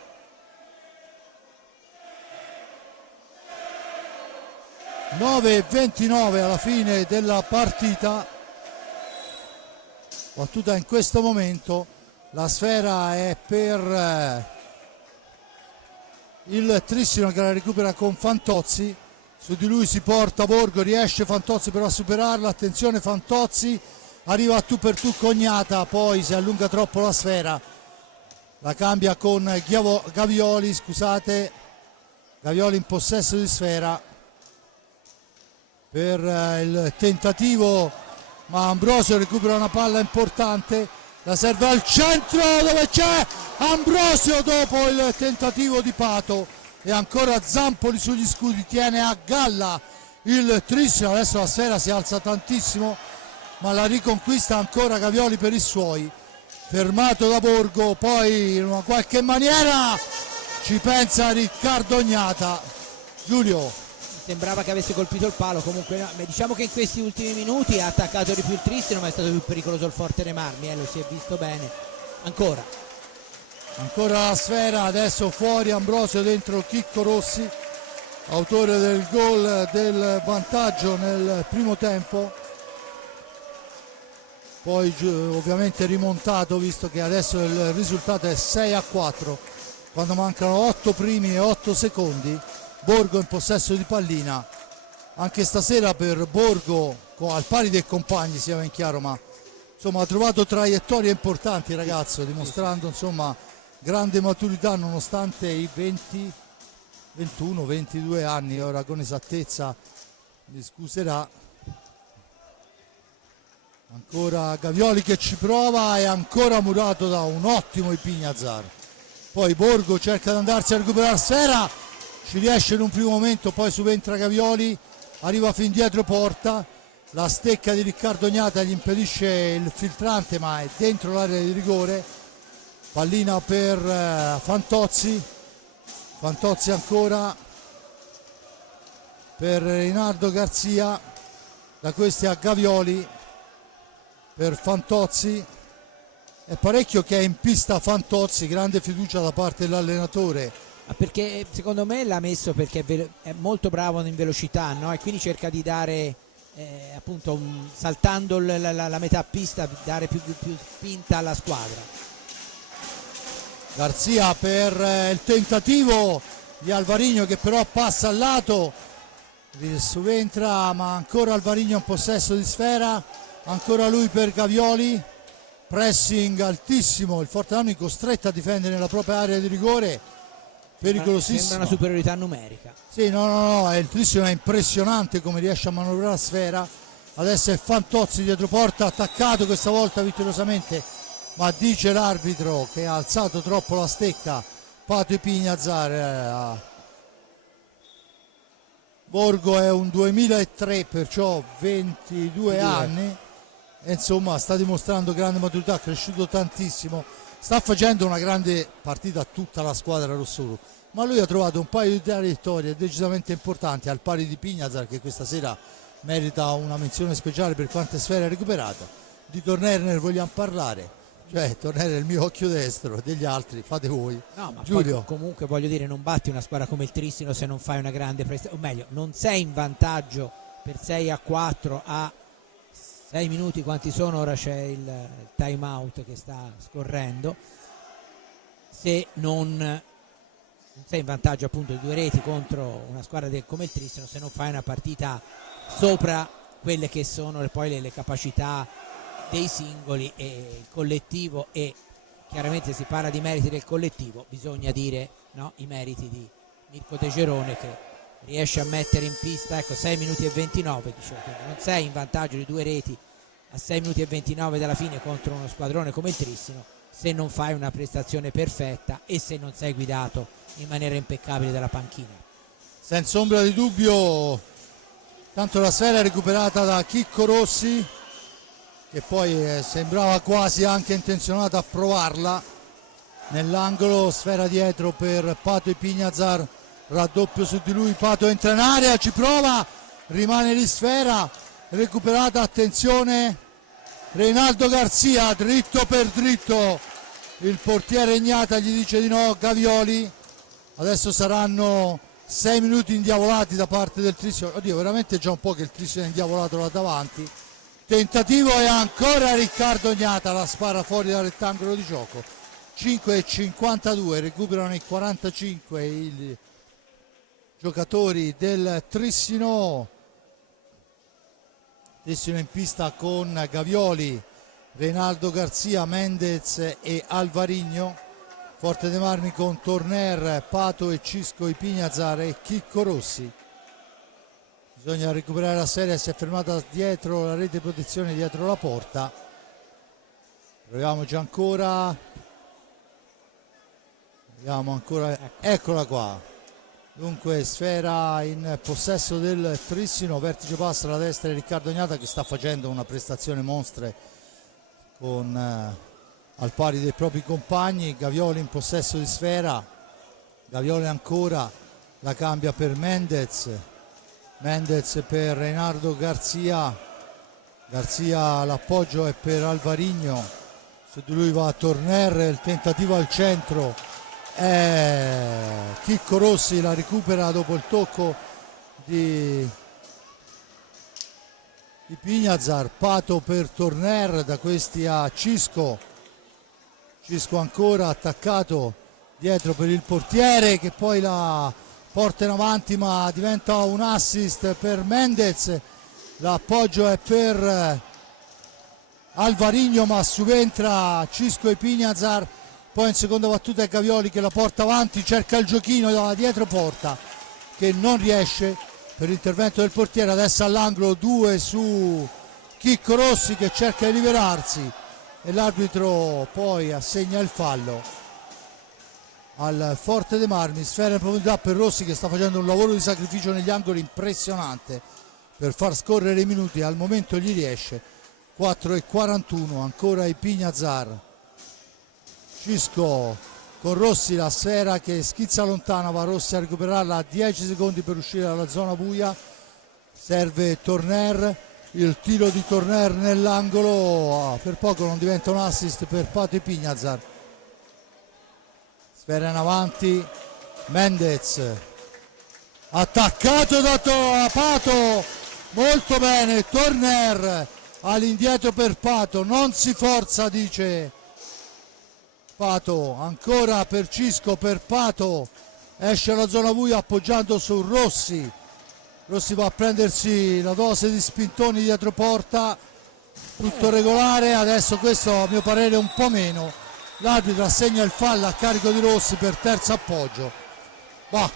(9:29) alla fine della partita. Battuta in questo momento, la sfera è per il Trissino, che la recupera con Fantozzi. Su di lui si porta Borgo, riesce Fantozzi però a superarla. Attenzione, Fantozzi arriva a tu per tu Cognata, poi si allunga troppo la sfera, la cambia con Gavioli, Gavioli in possesso di sfera per il tentativo, ma Ambrosio recupera una palla importante, la serve al centro dove c'è Ambrosio dopo il tentativo di Pato, e ancora Zampoli sugli scudi, tiene a galla il Trissino. Adesso la sfera si alza tantissimo, ma la riconquista ancora Gavioli per i suoi. fermato da Borgo, poi in una qualche maniera ci pensa Riccardo Ognata. Giulio, sembrava che avesse colpito il palo, comunque no. Diciamo che in questi ultimi minuti ha attaccato di più il Tristino, ma è stato più pericoloso il Forte Marmi, lo si è visto bene. Ancora la sfera, adesso fuori Ambrosio, dentro Chicco Rossi, autore del gol del vantaggio nel primo tempo, poi ovviamente rimontato, visto che adesso il risultato è 6-4 quando mancano 8 primi e 8 secondi. Borgo in possesso di pallina, anche stasera per Borgo al pari dei compagni, sia ben chiaro, ma insomma ha trovato traiettorie importanti, ragazzo, dimostrando insomma grande maturità nonostante i 22 anni. Ora con esattezza mi scuserà. Ancora Gavioli che ci prova, e ancora murato da un ottimo Ipignazar. Poi Borgo cerca di andarsi a recuperare sfera, ci riesce in un primo momento, poi subentra Gavioli, arriva fin dietro porta, la stecca di Riccardo Ognata gli impedisce il filtrante, ma è dentro l'area di rigore. Pallina per Fantozzi ancora per Reinaldo Garzia, da questi a Gavioli per Fantozzi. È parecchio che è in pista Fantozzi, grande fiducia da parte dell'allenatore. Perché secondo me l'ha messo perché è molto bravo in velocità, no? E quindi cerca di dare appunto saltando la metà pista, dare più spinta alla squadra. Garzia per il tentativo di Alvarino, che però passa al lato, subentra, ma ancora Alvarino in possesso di sfera, ancora lui per Gavioli, pressing altissimo, il Forte costretto a difendere nella propria area di rigore, pericolosissimo. Sembra una superiorità numerica. Sì, no, il Tristino è impressionante come riesce a manovrare la sfera. Adesso è Fantozzi dietro porta, attaccato questa volta vittoriosamente, ma dice l'arbitro che ha alzato troppo la stecca Pato Ipignazar. Borgo è un 2003, perciò 22 anni, e insomma sta dimostrando grande maturità, è cresciuto tantissimo, sta facendo una grande partita tutta la squadra rossoro, ma lui ha trovato un paio di traiettorie decisamente importanti, al pari di Pignazar, che questa sera merita una menzione speciale per quante sfere ha recuperato. Di Tornerner vogliamo parlare? Cioè, Tornerner è il mio occhio destro, degli altri fate voi. No, ma Giulio. poi, comunque voglio dire, non batti una squadra come il Tristino se non fai una grande prestazione, o meglio, non sei in vantaggio per 6-4 a 6 minuti, quanti sono? Ora c'è il time out che sta scorrendo. Se non sei in vantaggio appunto di 2 reti contro una squadra come il Tristino, se non fai una partita sopra quelle che sono poi le capacità dei singoli e il collettivo, e chiaramente si parla di meriti del collettivo, bisogna dire no, i meriti di Mirko De Gerone, che riesce a mettere in pista 6 minuti e 29, dicevo, non sei in vantaggio di 2 reti a 6 minuti e 29 dalla fine contro uno squadrone come il Tristino se non fai una prestazione perfetta e se non sei guidato in maniera impeccabile dalla panchina. Senza ombra di dubbio, tanto la sfera è recuperata da Chicco Rossi, che poi sembrava quasi anche intenzionato a provarla nell'angolo. Sfera dietro per Pato Ipignazar, raddoppio su di lui, Pato entra in area, ci prova, rimane lì sfera recuperata, attenzione Reinaldo Garzia, dritto per dritto, il portiere Ognata gli dice di no, Gavioli. Adesso saranno 6 minuti indiavolati da parte del Tristino. Oddio, veramente già un po' che il Tristino è indiavolato là davanti. Tentativo, e ancora Riccardo Ognata la spara fuori dal rettangolo di gioco. 5:52, recuperano i 45 i giocatori del Tristino. Tristino in pista con Gavioli, Reinaldo Garzia, Mendez e Alvarino. Forte dei Marmi con Torner, Pato e Cisco Ipignazar e Chicco Rossi. Bisogna recuperare la serie, si è fermata dietro la rete di protezione, dietro la porta. Proviamoci ancora. Vediamo ancora, eccola qua. Dunque sfera in possesso del Tristino, vertice passa alla destra di Riccardo Ognata, che sta facendo una prestazione monstre con al pari dei propri compagni. Gavioli in possesso di sfera, Gavioli ancora, la cambia per Mendez per Reinaldo Garzia, l'appoggio è per Alvarinho, su di lui va Torner, il tentativo al centro, Chicco Rossi la recupera dopo il tocco di Pignazar. Pato per Torner, da questi a Cisco ancora attaccato dietro per il portiere che poi la porta in avanti, ma diventa un assist per Mendez. L'appoggio è per Alvarinho, ma subentra Cisco e Pignazar. Poi in seconda battuta è Gavioli che la porta avanti, cerca il giochino da dietro porta che non riesce per l'intervento del portiere. Adesso all'angolo 2 su Chicco Rossi che cerca di liberarsi e l'arbitro poi assegna il fallo al Forte dei Marmi. Sfera in profondità per Rossi che sta facendo un lavoro di sacrificio negli angoli impressionante per far scorrere i minuti, al momento gli riesce. 4:41 ancora i Pignazar. Cisco con Rossi, la sfera che schizza lontana, va Rossi a recuperarla a 10 secondi per uscire dalla zona buia. Serve Torner, il tiro di Torner nell'angolo, per poco non diventa un assist per Pato e Pignazar. Sfera in avanti, Mendez attaccato da Pato, molto bene, Torner all'indietro per Pato, non si forza, dice Pato, ancora per Cisco, per Pato, esce alla zona buia appoggiando su Rossi. Rossi va a prendersi la dose di spintoni dietro porta, tutto regolare. Adesso questo a mio parere un po' meno, l'arbitro assegna il fallo a carico di Rossi per terzo appoggio. Bah,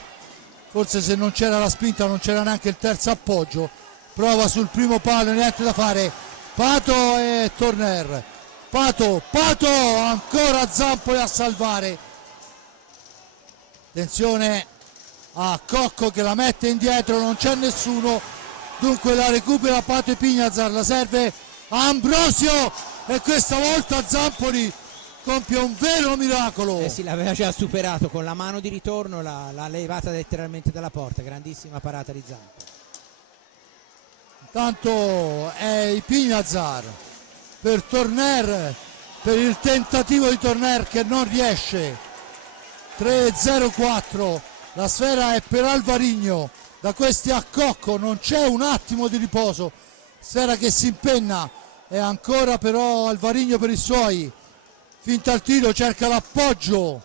forse se non c'era la spinta non c'era neanche il terzo appoggio. Prova sul primo palo, niente da fare, Pato e Torner. Pato ancora Zampoli a salvare. Attenzione a Cocco che la mette indietro, non c'è nessuno, dunque la recupera Pato e Pignazar, la serve Ambrosio e questa volta Zampoli compie un vero miracolo. Sì, l'aveva già superato con la mano di ritorno, l'ha levata letteralmente dalla porta, grandissima parata di Zampoli. Intanto è i Pignazar per Torner, per il tentativo di Torner che non riesce. 3-0-4, la sfera è per Alvarinho, da questi a Cocco, non c'è un attimo di riposo, sfera che si impenna, e ancora però Alvarinho per i suoi, finta il tiro, cerca l'appoggio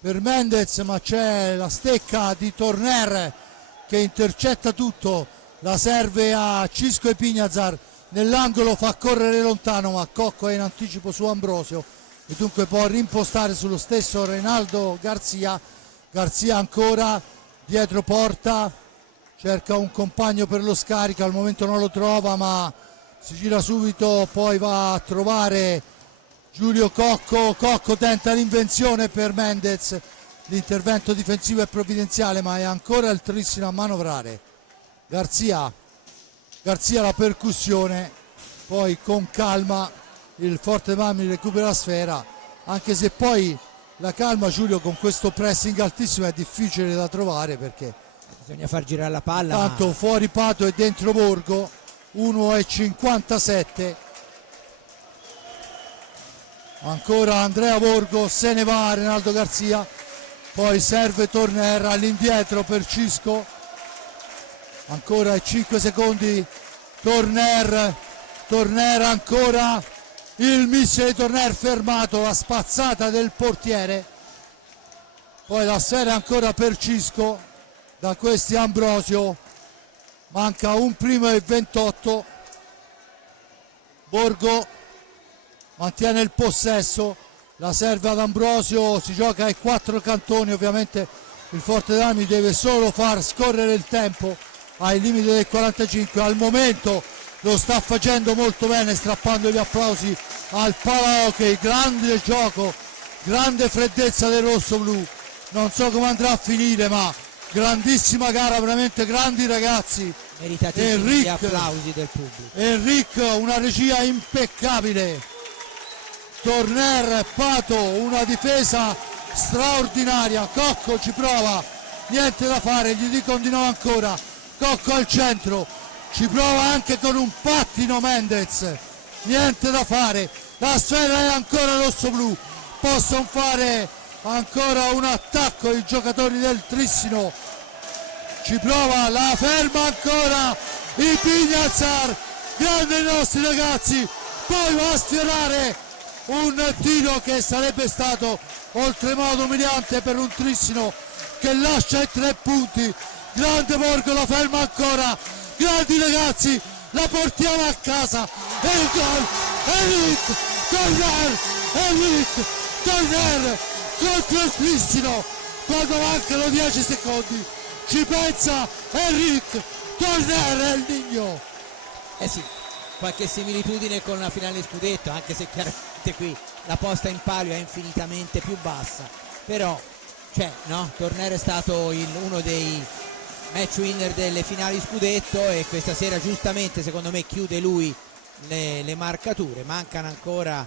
per Mendez, ma c'è la stecca di Torner che intercetta tutto, la serve a Cisco e Pignazar, nell'angolo fa correre lontano, ma Cocco è in anticipo su Ambrosio e dunque può rimpostare sullo stesso Reinaldo Garzia. Garzia ancora dietro porta, cerca un compagno per lo scarico, al momento non lo trova ma si gira subito, poi va a trovare Giulio Cocco. Cocco tenta l'invenzione per Mendez, l'intervento difensivo è provvidenziale ma è ancora il Trissino a manovrare. Garzia la percussione, poi con calma il Forte Marmi recupera la sfera, anche se poi la calma, Giulio, con questo pressing altissimo è difficile da trovare perché bisogna far girare la palla. Tanto fuori Pato e dentro Borgo. 1:57, ancora Andrea Borgo, se ne va Reinaldo Garzia, poi serve Torner all'indietro per Cisco, ancora 5 secondi, Torner ancora, il missile di Torner fermato, la spazzata del portiere, poi la sfera ancora per Cisco, da questi Ambrosio, manca un primo e 28, Borgo mantiene il possesso, la serve ad Ambrosio, si gioca ai 4 cantoni, ovviamente il Forte dei Marmi deve solo far scorrere il tempo ai limiti del 45, al momento lo sta facendo molto bene, strappando gli applausi al Palahockey, grande gioco, grande freddezza del rosso-blu, non so come andrà a finire ma grandissima gara, veramente grandi ragazzi, meritatissimi gli applausi del pubblico. Enric, una regia impeccabile. Torner, Pato, una difesa straordinaria. Cocco ci prova, niente da fare, gli dicono di no ancora. Cocco al centro, ci prova anche con un pattino Mendez, niente da fare. La sfera è ancora rosso-blu, possono fare ancora un attacco i giocatori del Trissino. Ci prova, la ferma ancora i Pignazar, grande i nostri ragazzi, poi va a sfiorare un tiro che sarebbe stato oltremodo umiliante per un Trissino che lascia i 3 punti. Grande Borgo, la ferma ancora, grandi ragazzi, la portiamo a casa e il gol, Enric Torner contro il Trissino quando mancano 10 secondi, ci pensa Enric Torner e il Nigno. Eh sì, qualche similitudine con la finale scudetto, anche se chiaramente qui la posta in palio è infinitamente più bassa, però no? Torner è stato uno dei match winner delle finali scudetto e questa sera giustamente secondo me chiude lui le marcature. Mancano ancora,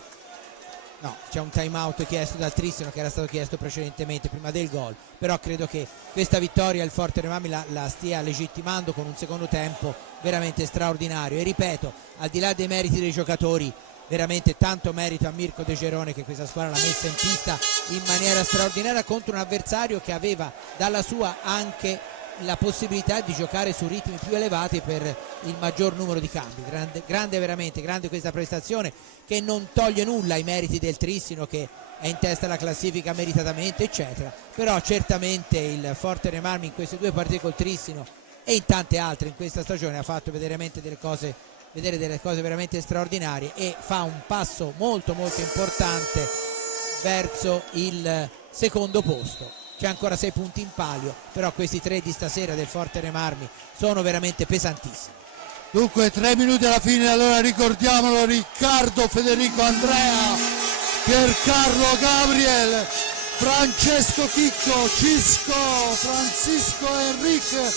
no, c'è un time out chiesto dal Trissino che era stato chiesto precedentemente prima del gol, però credo che questa vittoria il Forte Marmi la stia legittimando con un secondo tempo veramente straordinario e ripeto, al di là dei meriti dei giocatori, veramente tanto merito a Mirko De Gerone che questa squadra l'ha messa in pista in maniera straordinaria contro un avversario che aveva dalla sua anche la possibilità di giocare su ritmi più elevati per il maggior numero di cambi. Grande veramente, grande questa prestazione che non toglie nulla ai meriti del Trissino che è in testa alla classifica meritatamente eccetera, però certamente il Forte Dei Marmi in queste 2 partite col Trissino e in tante altre in questa stagione ha fatto vedere delle cose veramente straordinarie e fa un passo molto molto importante verso il secondo posto. C'è ancora 6 punti in palio, però questi 3 di stasera del Forte Dei Marmi sono veramente pesantissimi. Dunque 3 minuti alla fine, allora ricordiamolo: Riccardo, Federico, Andrea, Piercarlo, Gabriel, Francesco, Chicco, Cisco, Francisco, Enric,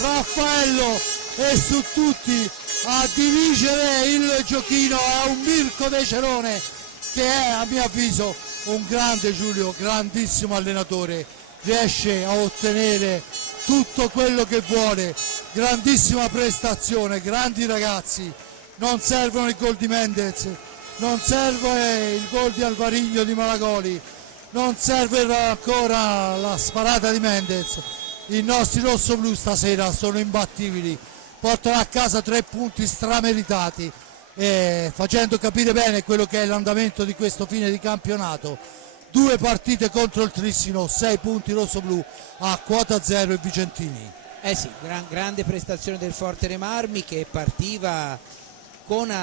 Raffaello e su tutti a dirigere il giochino è un Mirko De Gerone che è a mio avviso un grande, Giulio, grandissimo allenatore, riesce a ottenere tutto quello che vuole, grandissima prestazione, grandi ragazzi, non servono i gol di Mendez, non serve il gol di Alvariglio di Malagoli, non serve ancora la sparata di Mendez, i nostri rossoblu stasera sono imbattibili, portano a casa 3 punti strameritati facendo capire bene quello che è l'andamento di questo fine di campionato. 2 partite contro il Trissino, 6 punti rossoblu a quota 0 e Vicentini. Eh sì, grande prestazione del Forte Dei Marmi che partiva con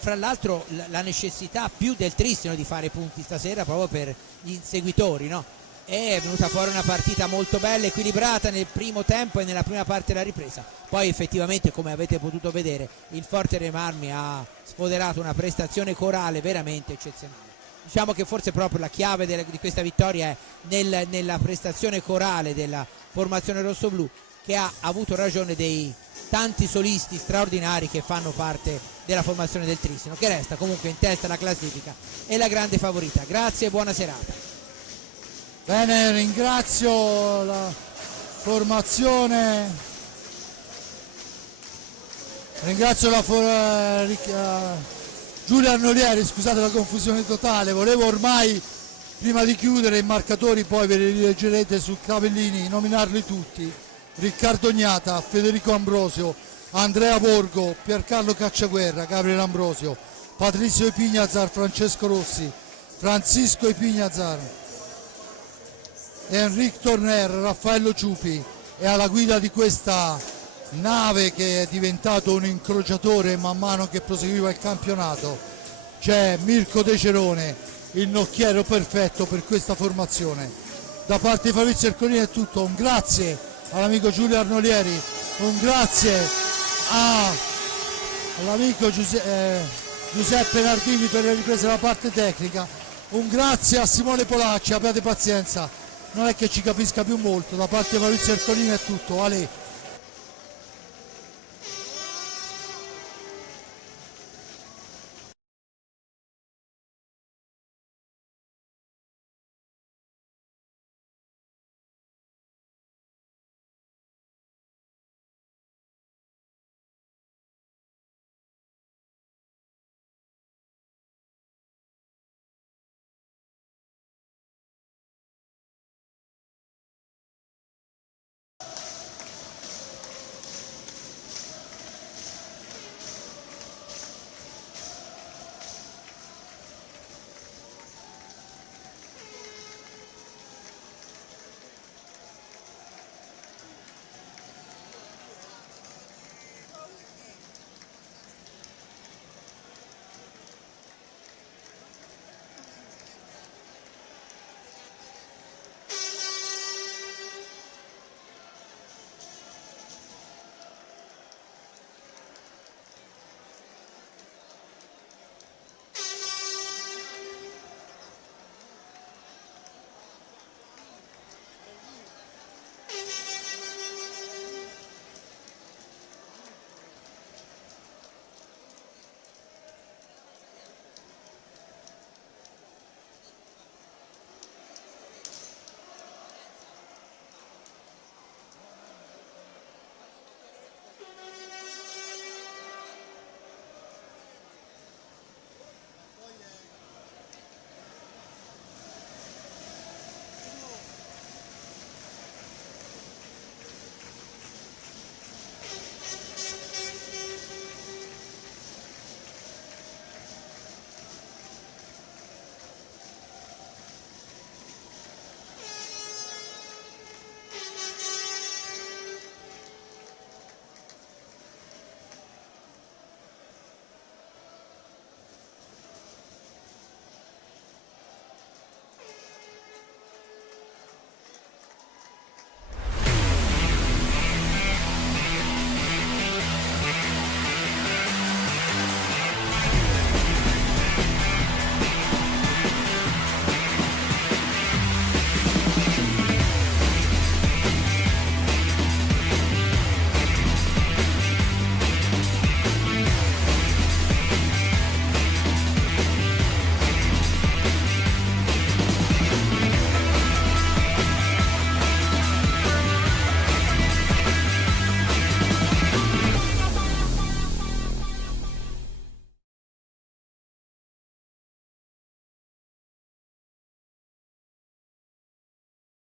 fra l'altro la necessità più del Trissino di fare punti stasera proprio per gli inseguitori, no? È venuta fuori una partita molto bella, equilibrata nel primo tempo e nella prima parte della ripresa. Poi effettivamente, come avete potuto vedere, il Forte Dei Marmi ha sfoderato una prestazione corale veramente eccezionale. Diciamo che forse proprio la chiave di questa vittoria è nella prestazione corale della formazione rossoblu, che ha avuto ragione dei tanti solisti straordinari che fanno parte della formazione del Trissino, che resta comunque in testa alla classifica e la grande favorita. Grazie e buona serata. Bene, ringrazio la formazione, ringrazio Giulio Arnolieri, scusate la confusione totale, volevo ormai prima di chiudere i marcatori, poi ve li leggerete su Cavellini, nominarli tutti: Riccardo Gnata, Federico Ambrosio, Andrea Borgo, Piercarlo Cacciaguerra, Gabriele Ambrosio, Patrizio Ipignazar, Francesco Rossi, Francisco Ipignazar, Enric Torner, Raffaello Ciupi, e alla guida di questa nave che è diventato un incrociatore man mano che proseguiva il campionato c'è Mirko De Gerone, il nocchiero perfetto per questa formazione. Da parte di Fabrizio Ercolini è tutto, un grazie all'amico Giulio Arnolieri, un grazie all'amico Giuseppe Nardini per le riprese della parte tecnica, un grazie a Simone Polacci, abbiate pazienza, non è che ci capisca più molto. Da parte di Fabrizio Ercolini è tutto, Ale.